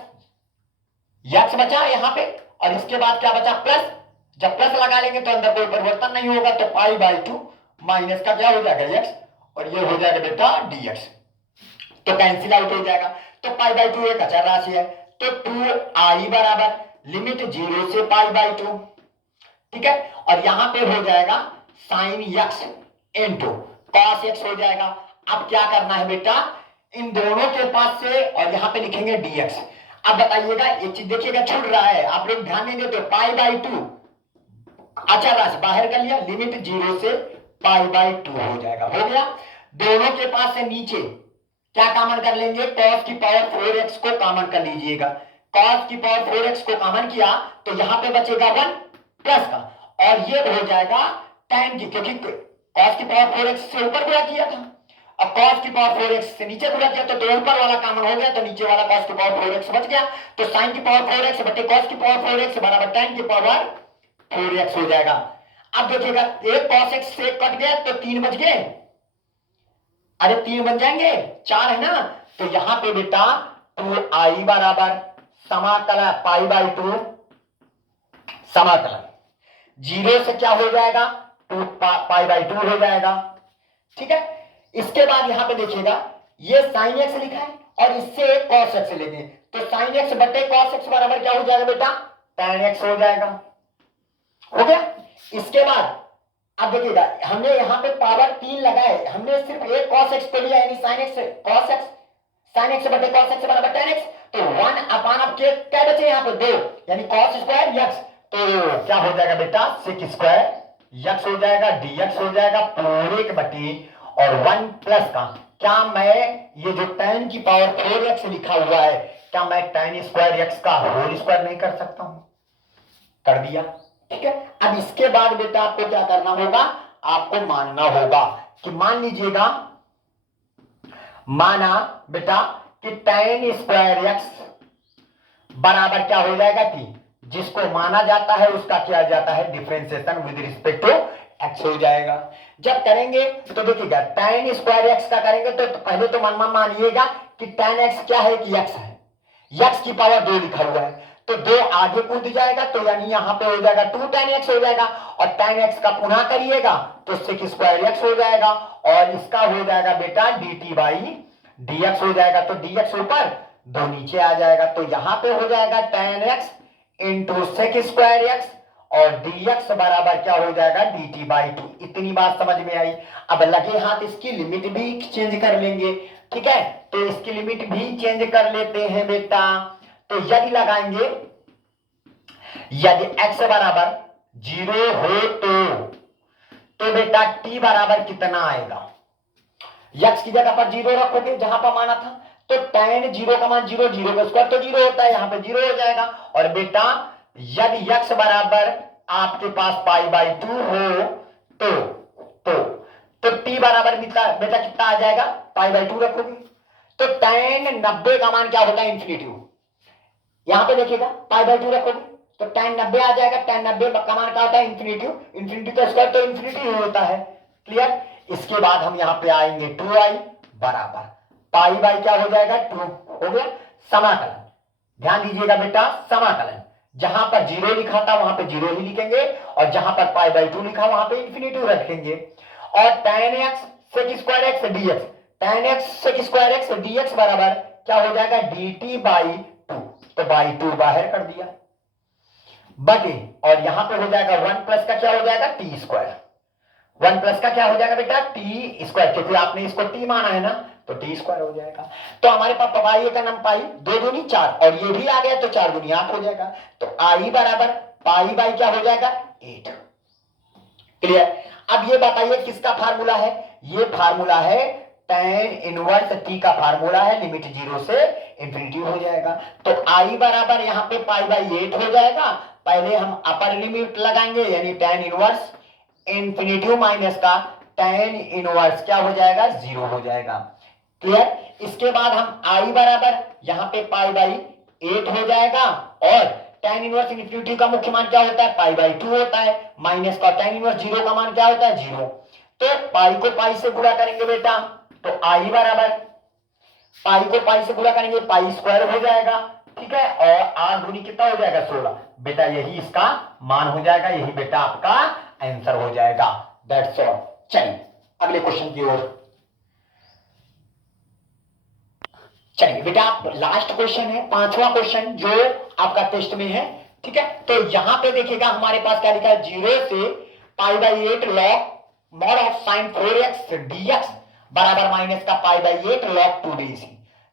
यक्स बचा यहाँ पे, और इसके बाद क्या बचा प्लस। जब प्लस लगा लेंगे तो अंदर कोई परिवर्तन नहीं होगा, तो पाई बाई 2 माइनस का क्या हो जाएगा x, और ये हो जाएगा बेटा dx, तो कैंसिल आउट हो जाएगा। तो पाई बाई 2 एक अचर राशि है, तो 2i बराबर लिमिट 0 से पाई बाई 2। ठीक है, और यहां पे हो जाएगा sine x into cos x हो जाएगा। अब क्या करना है बेटा, इन दोनों के पास से और यहां पे लिखेंगे dx। अब बताइएगा एक चीज देखिएगा छूट रहा है, आप लोग ध्यान नहीं देते, पाई बाई 2 अचर राशि बाहर कर लिया, लिमिट 0 से पाई बाई 2 हो जाएगा, हो गया। दोनों के पास से नीचे क्या कॉमन कर लेंगे, cos की पावर 4x को कॉमन कर लीजिएगा। cos की पावर 4x को कॉमन किया तो यहां पे बचेगा 1 प्लस का, और ये हो जाएगा tan की, क्योंकि cos की पावर 4x से ऊपर गुणा किया था, अब cos की पावर 4x से नीचे गुणा किया तो ऊपर वाला कॉमन हो गया तो नीचे वाला cos की पावर 4x बच गया, तो sin की पावर 4x बटे cos की पावर 4x बराबर tan की पावर 4x हो जाएगा। अब देखिएगा एक cos x से कट गया तो 3 बच गए, अरे 3 बन जाएंगे, 4 है ना, तो यहां पे बेटा 2i बराबर समाकलन पाई बाई 2 समाकलन 0 से क्या हो जाएगा 2 पाई बाई 2 हो जाएगा। ठीक है, इसके बाद यहां पे देखिएगा ये sin x लिखा है और इससे cos x लेंगे तो sin x बटे cos x बराबर क्या हो जाएगा बेटा tan x हो जाएगा। हो गया, इसके बाद अब देखिएगा हमने यहाँ पे पावर 3 लगाए, हमने सिर्फ एक cos x को लिया यानी sin x cos x sin x बटे cos x बराबर tan x, तो 1 अपान अब क्या बचे यहाँ पे 2 यानी cos स्क्वायर x, तो क्या हो जाएगा बेटा sec स्क्वायर x हो जाएगा dx हो जाएगा पूरे के बटे और 1 प्लस का क्या मैं ये जो tan की पावर 4x लिखा हुआ है क्या मैं tan स्क्वायर x का होल स्क्वायर नहीं कर सकता हूं, कर दिया। ठीक है, अब इसके बाद बेटा आपको क्या करना होगा, आपको मानना होगा कि मान लीजिएगा माना बेटा कि tan स्क्वायर x बराबर क्या हो जाएगा t, जिसको माना जाता है उसका किया जाता है differentiation with respect to x हो जाएगा। जब करेंगे तो देखिएगा tan स्क्वायर x का करेंगे तो पहले तो मन मानिएगा कि tan x क्या है कि x है, x की पावर 2 लिखा हुआ है तो 2 आगे कूद जाएगा तो यानी यहां पे हो जाएगा 2 tan x हो जाएगा और tan x का पुनः करिएगा तो sec स्क्वायर x हो जाएगा और इसका हो जाएगा बेटा dt बाई dx हो जाएगा, तो dx ऊपर 2 नीचे आ जाएगा तो यहां पे हो जाएगा tan x into sec square x और dx बराबर क्या हो जाएगा dt बाई 2। इतनी बात समझ में आई। अब लगे हाथ इसकी लिमिट भी चेंज कर लेंगे। ठीक है, तो इसकी लिमिट भी चेंज कर लेते हैं बेटा, तो यदि लगाएंगे यदि x बराबर 0 हो तो बेटा t बराबर कितना आएगा, x की जगह पर 0 रखोगे जहां पर माना था तो tan 0 का मान 0, 0 का स्क्वायर तो 0 होता है, यहां पे 0 हो जाएगा। और बेटा यदि x बराबर आपके पास पाई बाई 2 हो तो t बराबर बेटा कितना आ जाएगा, पाई बाई 2 रखोगे तो tan 90 का मान क्या होता है इंफिनिटी, यहां पे देखिएगा पाई बाई 2 रखोगे तो tan 90 आ जाएगा, tan 90 का मान क्या होता है इंफिनिटी, इंफिनिटी का स्क्वायर तो इंफिनिटी ही होता है। क्लियर, इसके बाद हम यहां पे आएंगे 2i बराबर पाई बाई क्या हो जाएगा 2 हो गया समाकलन। ध्यान दीजिएगा बेटा समाकलन जहां पर 0 लिखा था वहां पे 0 ही लिखेंगे और जहां पर पाई बाई 2 लिखा वहां पे इंफिनिटी रखेंगे और tan x sec square x dx tan x sec square x dx बराबर क्या हो जाएगा dt बाई 2, तो बाई 2 बाहर कर दिया बटे और यहां पे हो जाएगा 1 प्लस का क्या हो जाएगा टी स्क्वायर, 1 प्लस का क्या हो जाएगा बेटा टी स्क्वायर, क्योंकि आपने इसको टी माना है ना तो टी स्क्वायर हो जाएगा। तो हमारे पास पाई का नाम पाई 2 दूनी 4 और ये भी आ गया तो 4 दूनी 8 हो जाएगा, तो आई बराबर पाई बाई क्या हो जाएगा 8। क्लियर, अब ये बताइए किसका फार्मूला है, ये फार्मूला है tan इनवर्स t का फार्मूला है, लिमिट 0 से इंफिनिटी हो जाएगा तो आई बराबर यहां पे पाई बाई 8 हो जाएगा। पहले हम अपर लिमिट लगाएंगे यानी tan इनवर्स इंफिनिटी माइनस का tan इनवर्स क्या हो जाएगा 0 हो जाएगा। क्लियर, इसके बाद हम आई बराबर यहां पे पाई बाई 8 हो जाएगा और tan इनवर्स इंफिनिटी का मुख्य मान क्या होता है पाई बाई 2 होता है, माइनस का tan इनवर्स 0 का मान क्या होता है 0, तो पाई को पाई से गुणा करेंगे बेटा तो आई बराबर पाई को पाई से गुणा करेंगे पाई स्क्वायर हो जाएगा। ठीक है, और 8 दूनी कितना हो जाएगा 16, बेटा यही इसका मान हो जाएगा, यही बेटा आपका आंसर हो जाएगा। That's all. चलिए अगले क्वेश्चन की ओर चलिए बेटा, लास्ट क्वेश्चन है 5वां क्वेश्चन जो आपका टेस्ट में है। ठीक है, तो यहां पे देखिएगा हमारे पास क्या लिखा है 0 से pi by 8 log mod of sin 4x dx बराबर माइनस का पाई बाई 8 log 2dc।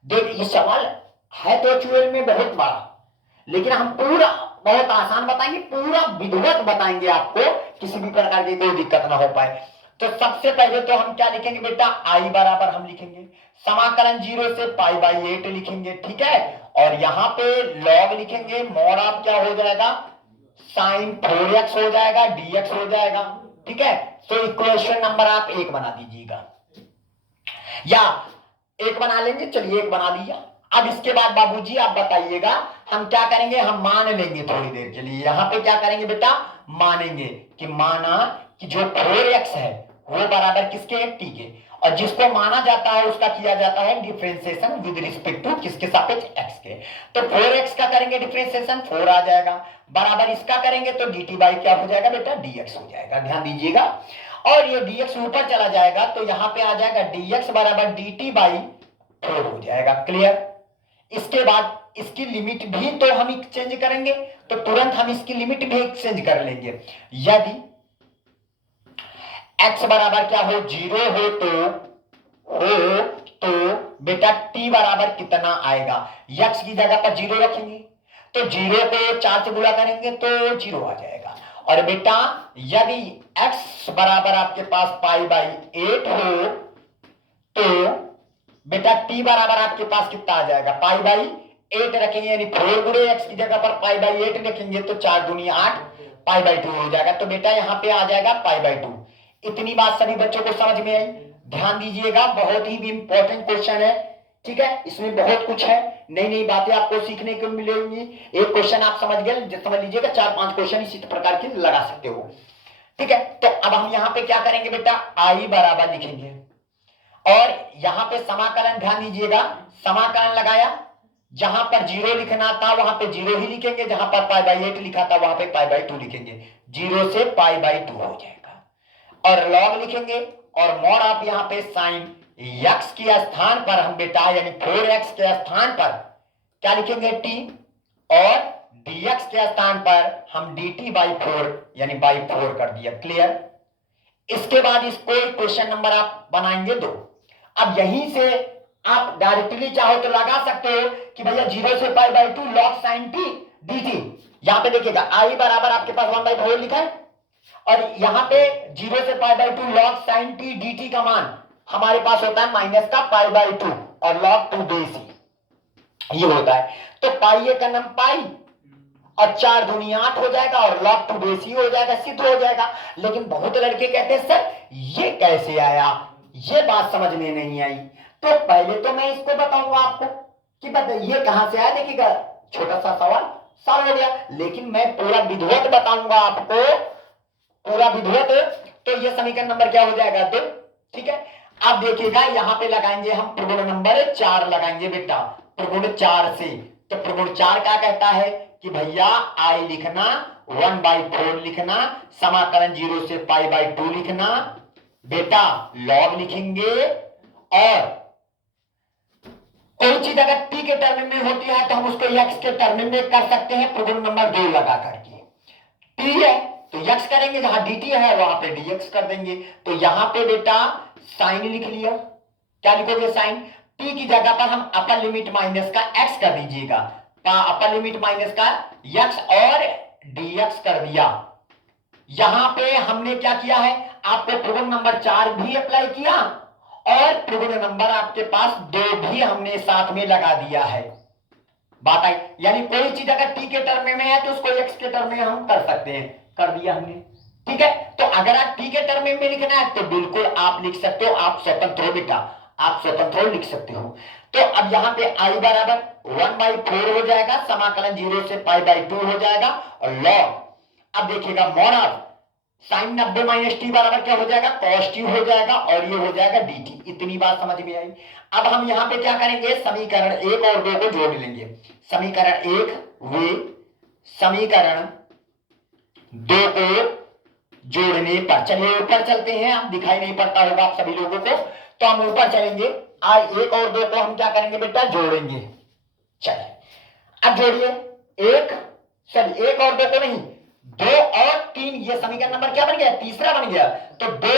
देख ये सवाल है तो एक्चुअल में बहुत बड़ा, लेकिन हम पूरा बहुत आसान बताएंगे, पूरा विधिवत बताएंगे आपको, किसी भी प्रकार की कोई दिक्कत ना हो पाए। तो सबसे पहले तो हम क्या लिखेंगे बेटा आई बराबर हम लिखेंगे समाकलन 0 से पाई बाई 8 लिखेंगे। ठीक है, और यहां पे log लिखेंगे, mod ऑफ क्या हो जाएगा sin 4x हो जाएगा dx हो जाएगा। ठीक है, तो इक्वेशन नंबर आप 1 बना दीजिएगा, या 1 बना लेंगे, चलिए 1 बना दिया। अब इसके बाद बाबूजी आप बताइएगा हम क्या करेंगे, हम मान लेंगे थोड़ी देर के लिए। यहां पे क्या करेंगे बेटा, मानेंगे कि माना कि जो 4x है वो बराबर किसके है, t के, और जिसको माना जाता है उसका किया जाता है डिफरेंशिएशन विद रिस्पेक्ट टू किसके सापेक्ष x के। तो 4x का करेंगे डिफरेंशिएशन 4 आ जाएगा, बराबर इसका करेंगे तो dt बाई क्या हो जाएगा बेटा, dx हो जाएगा। ध्यान दीजिएगा, और ये dx ऊपर चला जाएगा तो यहां पे आ जाएगा dx बराबर dt बाई 4 हो जाएगा। क्लियर। इसके बाद इसकी लिमिट भी तो हम एक्सचेंज करेंगे, तो तुरंत हम इसकी लिमिट भी एक्सचेंज कर लेंगे। यदि x बराबर क्या हो, 0 हो तो बेटा t बराबर कितना आएगा, x की जगह पर 0 रखेंगे तो 0 को 4 से गुणा करेंगे तो 0 आ जाएगा। और बेटा यदि x बराबर आपके पास पाई बाई 8 हो तो बेटा t बराबर आपके पास कितना आ जाएगा, पाई बाई 8 रखेंगे, यानी 4 गुणे x की जगह पर पाई बाई 8 रखेंगे तो 4 दूनी 8 पाई बाई 2 हो जाएगा। तो बेटा यहाँ पे आ जाएगा पाई बाई 2। इतनी बात सभी बच्चों को समझ में आई। ध्यान दीजिएगा, बहुत ही इंपॉर्टेंट क्वेश्चन है, ठीक है, इसमें बहुत कुछ है, नई नई बातें आपको सीखने को मिलेंगी। एक क्वेश्चन आप समझ गए, समझ लीजिएगा 4-5 क्वेश्चन इसी प्रकार के लगा सकते हो, ठीक है। तो अब हम यहाँ पे क्या करेंगे बेटा, आई बराबर लिखेंगे, और यहां पे समाकलन, ध्यान दीजिएगा, समाकलन लगाया, जहां पर 0 लिखना था वहां पे 0 ही लिखेंगे, जहां पर पाई बाई 8 लिखा था वहां पे पाई बाई 2 लिखेंगे, 0 से पाई बाई 2 हो जाएगा। और लॉग लिखेंगे, और मॉड आप यहां पे साइन x के स्थान पर हम बेटा यानी 4x के स्थान पर क्या लिखेंगे, t, और dx के स्थान पर हम dt बाई 4 यानी बाई 4 कर दिया। क्लियर। इसके बाद इसको क्वेश्चन नंबर आप बनाएंगे 2। अब यहीं से आप डायरेक्टली चाहो तो लगा सकते हो कि भैया 0 से pi by 2 log sine T dt। यहां पे देखिएगा आई बराबर आपके पास 1/4 लिखा है, और यहां पे 0 से pi by 2 log sine T dt का मान हमारे पास होता है माइनस का पाई बाई 2 और लॉग 2 बेस ये होता है। तो पाई का नाम पाई और 4 दूनी 8 हो जाएगा, और लॉग 2 बेस ही हो जाएगा, सिद्ध हो जाएगा। लेकिन बहुत लड़के कहते हैं सर ये कैसे आया, ये बात समझ में नहीं आई। तो पहले तो मैं इसको बताऊंगा आपको कि ये कहां से आया। देखिएगा छोटा सा सवाल सॉल्व हो गया, लेकिन मैं पूरा विधिवत बताऊंगा आपको, पूरा विधिवत। तो ये समीकरण नंबर क्या हो जाएगा, 2, ठीक है। अब देखिएगा यहां पे लगाएंगे हम प्रगुण नंबर 4 लगाएंगे बेटा, प्रगुण 4 से। तो प्रगुण 4 क्या कहता है कि भैया आई लिखना, 1/4 लिखना, समाकलन 0 से पाई बाई 2 लिखना, बेटा लॉग लिखेंगे, और कोई चीज अगर t के टर्म में होती है तो हम उसको x के टर्म में कर सकते हैं प्रगुण नंबर 2 लगा करके। t है तो x करेंगे, जहां dt है वहां पे dx कर देंगे। तो यहां पे बेटा साइन लिख लिया, क्या लिखोगे, साइन। t की जगह पर हम अपर लिमिट माइनस का x कर दीजिएगा, अपर लिमिट माइनस का x और dx कर दिया। यहां पे हमने क्या किया है, आपको प्रगुण नंबर 4 भी अप्लाई किया, और प्रगुण नंबर आपके पास 2 भी हमने साथ में लगा दिया है। बात आई, यानी कोई चीज अगर t के टर्म में है तो उसको x के टर्म में हम कर सकते हैं, कर दिया हमने, ठीक है। तो अगर आप t के टर्म में लिखना है तो बिल्कुल आप लिख सकते हो, आप स्वतंत्र हो बेटा, आप स्वतंत्र हो, लिख सकते हो। तो अब यहां पे i बराबर 1/4 हो जाएगा, समाकलन 0 से पाई बाई 2 हो जाएगा, और लॉग, अब देखिएगा mod of sign 90 minus T बराबर क्या हो जाएगा, पॉजिटिव हो जाएगा, और ये हो जाएगा dt। इतनी बात समझ में आई। अब हम यहां पे क्या करेंगे, समीकरण 1 और 2 को जोड़ लेंगे। समीकरण 1 वे समीकरण 2 को जोड़ने पर, चलिए ऊपर चलते हैं, आप दिखाई नहीं पड़ता होगा आप सभी लोगों को, तो हम ऊपर चलेंगे। आज 1 और 2 को हम क्या करेंगे बेटा, जोड़ेंगे। चलिए अब जोड़िए, 1 और 2 को नहीं, 2 और 3, ये समीकरण नंबर क्या बन गया, तीसरा बन गया। तो 2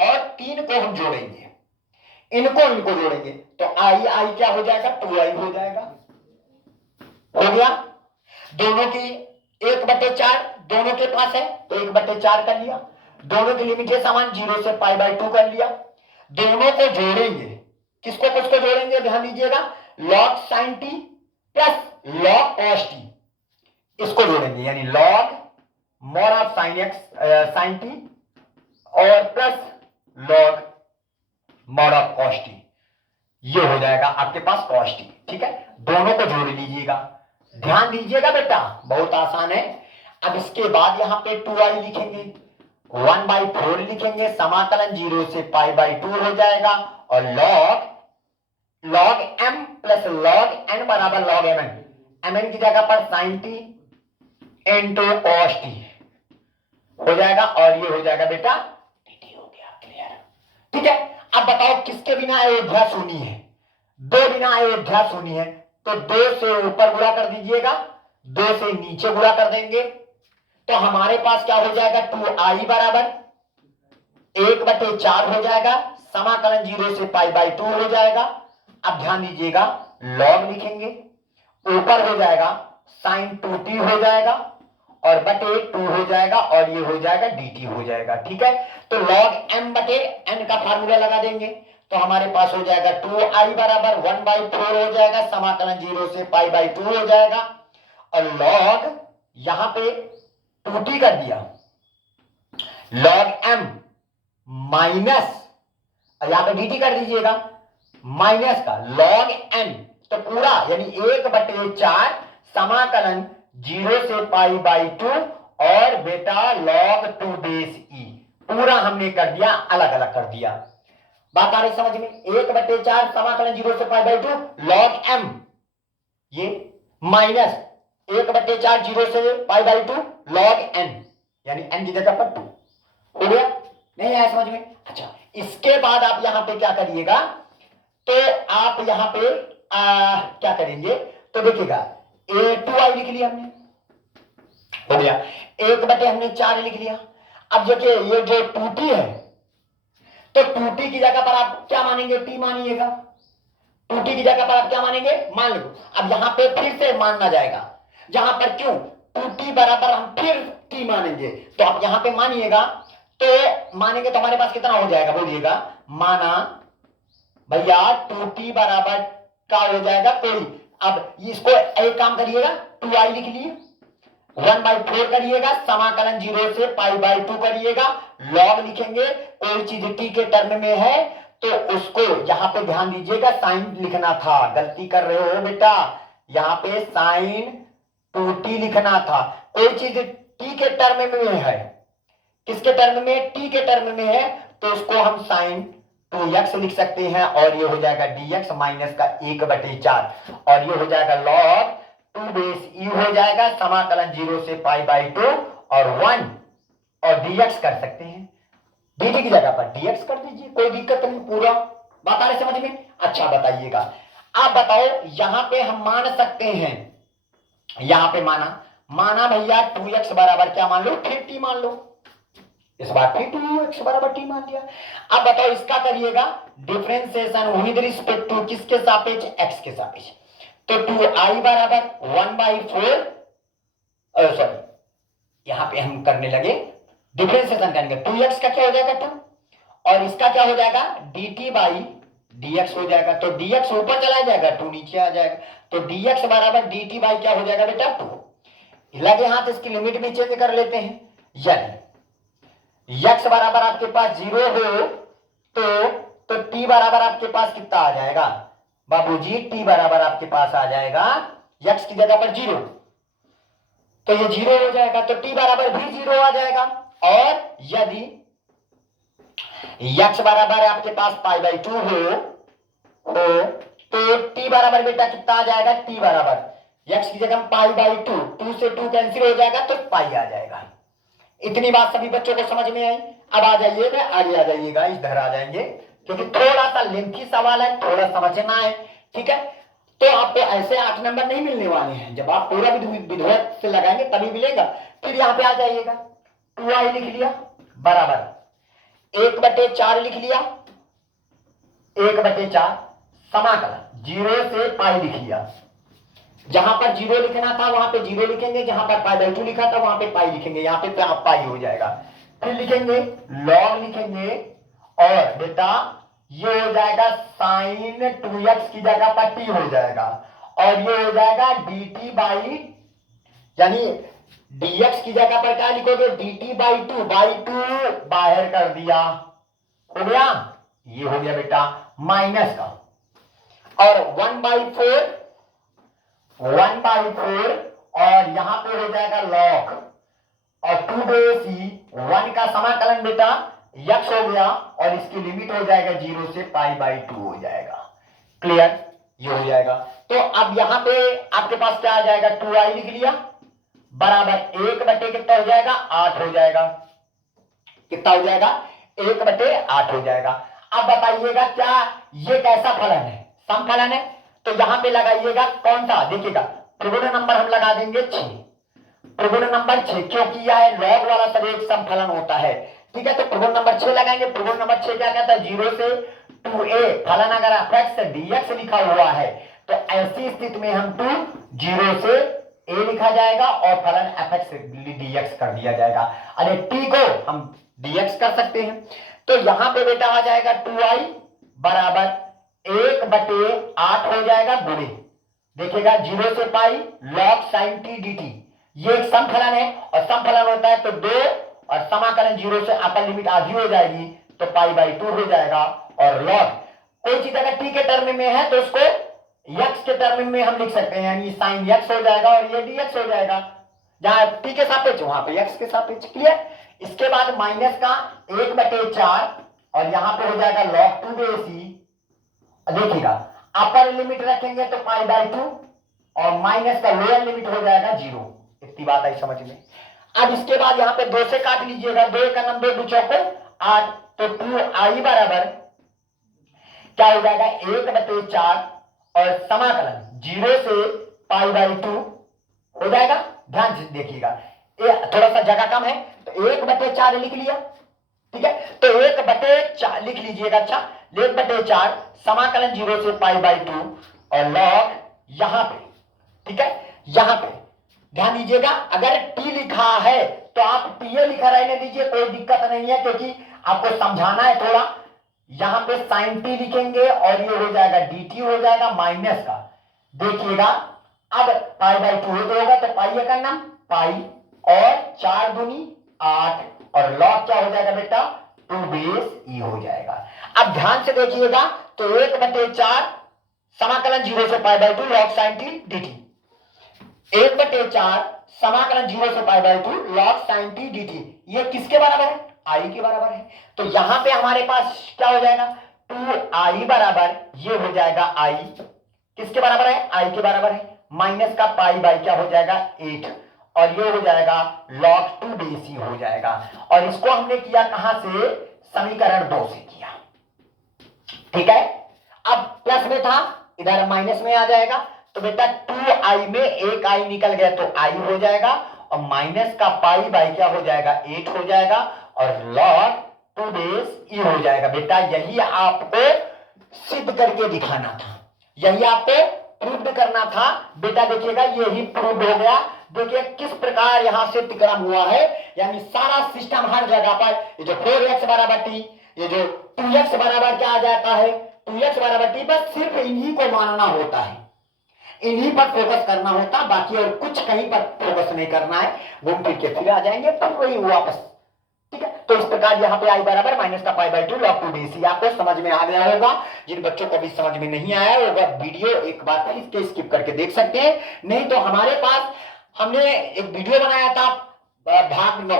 और 3 को हम जोड़ेंगे, इनको जोड़ेंगे, तो आई क्या हो जाएगा, 2i हो जाएगा। हो गया, दोनों की 1/4 दोनों के पास है तो 1/4 कर लिया, दोनों की लिमिट है समान, 0 से पाई बाई 2 कर लिया। दोनों को जोड़ेंगे, किसको जोड़ेंगे, ध्यान दीजिएगा, log sine t plus log cos t, इसको जोड़ेंगे, यानी log mod of sine x sine t और plus log mod of cos t, ये हो जाएगा आपके पास कॉस टी। ठीक है, दोनों को जोड़ लीजिएगा, ध्यान दीजिएगा बेटा, बहुत आसान है। अब इसके बाद यहां पे 2i लिखेंगे, 1/4 लिखेंगे, समाकलन 0 से π/2 हो जाएगा, और log m plus log n बराबर log mn की जगह पर sin t into cos t हो जाएगा, और ये हो जाएगा बेटा dt हो गया। क्लियर? ठीक है, अब बताओ किसके बिना अयोध्या सुनी है? दो बिना अयोध्या सुनी है, तो 2 से ऊपर गुणा कर दीजिएगा, 2 से नीचे गुणा कर देंगे, तो हमारे पास क्या हो जाएगा, 2i बराबर 1/4 हो जाएगा, समाकलन 0 से π/2 हो जाएगा। अब ध्यान दीजिएगा, log लिखेंगे, ऊपर हो जाएगा sin 2t हो जाएगा, और बटे 2 हो जाएगा, और ये हो जाएगा dt हो जाएगा। ठीक है, तो log m बटे n का फार्मूला लगा देंगे, तो हमारे पास हो जाएगा 2i बराबर 1/4 हो जाएगा, समाकलन 0 से π/2 हो जाएगा, और log यहां पे 2t कर दिया, log m माइनस, यहां पे dt कर दीजिएगा, माइनस का log n, तो पूरा यानी 1/4 समाकलन 0 से π/2, और बेटा log 2 बेस e, पूरा हमने कर दिया, अलग अलग कर दिया। बात आ रही समझ में? 1/4 समाकलन 0 से π/2 log m, ये माइनस 1/4 0 से π/2 log n, यानी n की जगह पर 2 हो गया। नहीं आया समझ में? अच्छा, इसके बाद आप यहां पे क्या करिएगा, तो आप यहां पे क्या करेंगे, तो देखिएगा 2i लिख लिया हमने, हो गया, 1/4 लिख लिया। अब देखिए ये जो 2t है, तो 2t की जगह पर आप क्या मानेंगे, t मानिएगा, 2t की जगह पर आप क्या मानेंगे, मान लो। अब यहां पे फिर से मानना जाएगा, जहां पर क्यों 2t बराबर हम फिर t मानेंगे, तो आप यहां पे मानिएगा, तो मानेंगे तो हमारे पास कितना हो जाएगा, बोलिएगा, माना भैया 2t बराबर का हो जाएगा कोई, अब इसको एक काम करिएगा, 2i लिख लिए, 1/4 करिएगा, समाकलन 0 से π/2 करिएगा, log लिखेंगे, कोई चीज t के टर्म में है तो उसको यहां पे ध्यान दीजिएगा, साइन लिखना था, गलती कर रहे हो बेटा, यहां पे साइन 2t लिखना था। कोई चीज t के टर्म में है, किसके टर्म में, t के टर्म में है, तो उसको हम साइन 2x लिख सकते हैं, और ये हो जाएगा dx माइनस का 1/4, और ये हो जाएगा log 2 बेस e हो जाएगा, समाकलन 0 से π/2 और 1, और dx कर सकते हैं, dt की जगह पर dx कर दीजिए, कोई दिक्कत नहीं, पूरा बात आ रही समझ में? अच्छा बताइएगा, आप बताओ यहां पे हम मान सकते हैं, यहां पे माना भैया 2x बराबर क्या मान लो, फिर t मान लो, इस बार फिर 2x बराबर t मान लिया। अब बताओ इसका करिएगा डिफरेंशिएशन विद रिस्पेक्ट टू किसके सापेक्ष, x के सापेक्ष, तो 2i बराबर 1/4, सॉरी यहां पे हम करने लगे डिफरेंशिएशन करेंगे, 2x का क्या हो जाएगा 2, और इसका क्या हो जाएगा dt बाई dx हो जाएगा, तो dx ऊपर चला जाएगा, 2 नीचे आ जाएगा, तो dx बराबर dt बाई क्या हो जाएगा बेटा 2। लगे हाथ इसकी लिमिट भी चेंज कर लेते हैं, यानी x बराबर आपके पास 0 हो तो t बराबर आपके पास कितना आ जाएगा बाबूजी, t बराबर आपके पास आ जाएगा x की जगह पर 0, तो ये 0 हो जाएगा, तो t बराबर भी 0 आ जाएगा, और यदि x बराबर आपके पास π/2 हो तो t बराबर बेटा कितना आ जाएगा, t बराबर x की जगह π/2, 2 से 2 कैंसिल हो जाएगा, तो पाई आ जाएगा। इतनी बात सभी बच्चों को समझ में आई? अब आ जाइएगा, आगे आ जाइएगा, इधर आ जाएंगे, क्योंकि थोड़ा सा लेंथी सवाल है, थोड़ा समझना है। ठीक है, तो आपको ऐसे 8 नंबर नहीं मिलने वाले हैं, जब आप पूरा विधवत से लगाएंगे तभी मिलेगा। फिर यहां पे आ जाइएगा, 2i लिख लिया बराबर 1/4 लिख लिया, 1/4 समाकलन 0 से पाई लिख लिया, जहां पर 0 लिखना था वहां पे 0 लिखेंगे, जहां पर π/2 लिखा था वहां पे पाई लिखेंगे, यहां पे पाई हो जाएगा, फिर लिखेंगे log लिखेंगे, और बेटा ये हो जाएगा sin 2x की जगह पर t हो जाएगा, और ये हो जाएगा dt बाई, यानी dx की जगह पर क्या लिखोगे, dt बाई टू बाहर कर दिया, हो गया, ये हो गया बेटा माइनस का, और 1/4 और यहां पे हो जाएगा log, और 2/c 1 का समाकलन बेटा यक्स हो गया, और इसकी लिमिट हो जाएगा 0 से π/2 हो जाएगा। क्लियर, ये हो जाएगा। तो अब यहां पे आपके पास क्या आ जाएगा, 2i लिख लिया बराबर 1 कितना हो जाएगा, 8 हो जाएगा, कितना हो जाएगा, 1/8 हो जाएगा। अब बताइएगा क्या ये कैसा फलन है, सम फलन है, तो यहां पे लगाइएगा कौन सा, देखिएगा त्रिगुण नंबर हम लगा देंगे 6, त्रिगुण नंबर 6, क्योंकि यह लॉग वाला सब एक सम फलन होता है, ठीक है। तो त्रिगुण नंबर 6 लगाएंगे। त्रिगुण नंबर 6 क्या कहता है, 0 से 2a, फलन अगर fx से dx लिखा हुआ है तो ऐसी स्थिति में हम 0 से a लिखा जाएगा और फलन fx से dx कर दिया जाएगा। अरे t को हम dx कर सकते हैं, तो यहां पे बेटा आ जाएगा 2i बराबर 1/8 हो जाएगा गुणे, देखिएगा 0 से पाई log sin t dt, ये एक समफलन है, और समफलन होता है तो 2 और समाकलन 0 से अपर लिमिट आधी हो जाएगी तो π/2 हो जाएगा, और log कोई चीज अगर t के टर्म में है तो उसको x के टर्म में हम लिख सकते हैं, यानी sin x हो जाएगा और ये dx हो जाएगा, जहां t के सापेक्ष वहां पे x के सापेक्ष। क्लियर, इसके बाद माइनस का 1/4 और यहां पे हो जाएगा log 2/c, देखिएगा अपर लिमिट रखेंगे तो π/2 और माइनस का लोअर लिमिट हो जाएगा 0, इतनी बात आई समझ में। अब इसके बाद यहां पे 2 से काट लीजिएगा, 2 का 90 2 चौको 8, तो 2i बराबर क्या हो जाएगा 1/4 और समाकलन 0 से π/2 हो जाएगा। ध्यान से देखिएगा, थोड़ा सा जगह कम है तो 1/4 लिख लिया, ठीक है, तो 1/4 लिख लीजिएगा, अच्छा 1/4 समाकलन 0 से π/2 और log यहां पे, ठीक है, यहां पे ध्यान दीजिएगा, अगर t लिखा है तो आप ta लिखा रहने दीजिए, कोई दिक्कत नहीं है, क्योंकि आपको समझाना है थोड़ा। यहां पे sin t लिखेंगे और ये हो जाएगा dt हो जाएगा माइनस का, देखिएगा अब π/2 होगा तो पाई का नाम पाई और 4 दूनी 8 और log क्या हो जाएगा बेटा 2/e हो जाएगा। अब ध्यान से देखिएगा, तो 1/4 समाकलन 0 से π/2 log sin t dt, 1/4 समाकलन 0 से π/2 log sin t dt, ये किसके बराबर है, i के बराबर है। तो यहां पे हमारे पास क्या हो जाएगा 2i बराबर, ये हो जाएगा i किसके बराबर है, i के बराबर है, माइनस का पाई क्या हो जाएगा 8 और ये हो जाएगा log 2/c हो जाएगा, और इसको हमने किया कहां से, समीकरण 2 से किया, ठीक है। अब प्लस में था, इधर माइनस में आ जाएगा, तो बेटा 2i में एक i निकल गया तो i हो जाएगा, और माइनस का पाई क्या हो जाएगा 8 हो जाएगा, और log 2/e हो जाएगा। बेटा यही आपको सिद्ध करके दिखाना था, यही आपको प्रूव करना था बेटा, देखिएगा यही प्रूव हो गया। देखिए किस प्रकार यहां से तिक्रम हुआ है, यानी सारा सिस्टम हर जगह पर, ये जो 4x बराबर t, ये जो 2x बराबर क्या आ जाता है 2x बराबर t, बस सिर्फ इन्हीं को मानना होता है, इन्हीं पर फोकस करना होता, बाकी और कुछ कहीं पर फोकस नहीं करना है, घूम फिर के फिर आ जाएंगे फिर वही वापस, ठीक है। तो इस प्रकार यहाँ पे i बराबर माइनस का π/2 log 2/c आपको समझ में आ गया होगा। जिन बच्चों को भी समझ में नहीं आया होगा वीडियो एक बार फिर इसके स्किप करके देख सकते हैं, नहीं तो हमारे पास हमने एक वीडियो बनाया था भाग 9,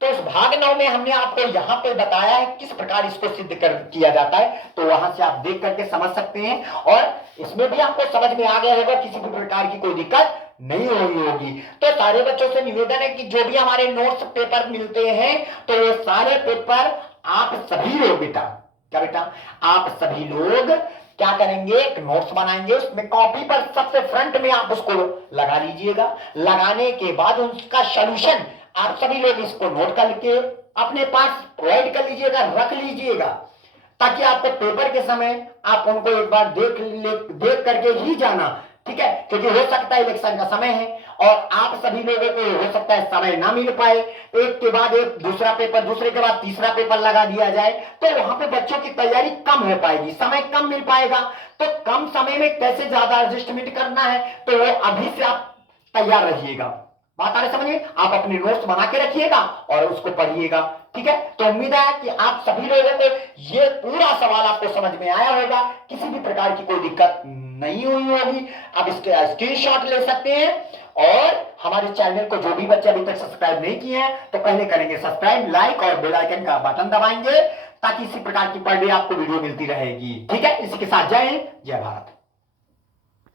तो उस भाग 9 में हमने आपको यहाँ पे बताया है किस प्रकार इसको सिद्ध किया जाता है, तो वहां से आप देख करके समझ सकते हैं, और इसमें भी आपको समझ में आ गया होगा, किसी भी प्रकार की कोई दिक्कत नहीं हुई होगी। तो सारे बच्चों से निवेदन है कि जो भी हमारे नोट्स पेपर मिलते हैं तो ये सारे पेपर आप सभी लोग बेटा, क्या बेटा आप सभी लोग क्या करेंगे, एक नोट्स बनाएंगे, उसमें कॉपी पर सबसे फ्रंट में आप उसको लगा लीजिएगा, लगाने के बाद उसका सॉल्यूशन आप सभी लोग इसको नोट करके अपने पास प्रोवाइड कर लीजिएगा, रख लीजिएगा, ताकि आपको पेपर के समय आप उनको एक बार देख करके ही जाना, ठीक है, क्योंकि हो सकता है इलेक्शन का समय है और आप सभी लोगों को हो सकता है समय ना मिल पाए, एक के बाद एक दूसरा पेपर, दूसरे के बाद तीसरा पेपर लगा दिया जाए, तो वहां पे बच्चों की तैयारी कम हो पाएगी, समय कम मिल पाएगा। तो कम समय में कैसे ज्यादा एडजस्टमेंट करना है, तो वो अभी से आप तैयार रहिएगा, बात आ रही समझिए। आप अपने नोट्स बना के रखिएगा और उसको पढ़िएगा, ठीक है। तो उम्मीद है कि आप सभी लोगों को ये पूरा सवाल आपको समझ में आया होगा, किसी भी प्रकार की कोई दिक्कत नहीं हुई होगी। आप इसके स्क्रीनशॉट ले सकते हैं और हमारे चैनल को जो भी बच्चे अभी तक सब्सक्राइब नहीं किए हैं तो पहले करेंगे सब्सक्राइब, लाइक और बेल आइकन का बटन दबाएंगे ताकि इसी प्रकार की पर डे आपको वीडियो मिलती रहेगी, ठीक है। इसी के साथ जय हिंद, जय भारत।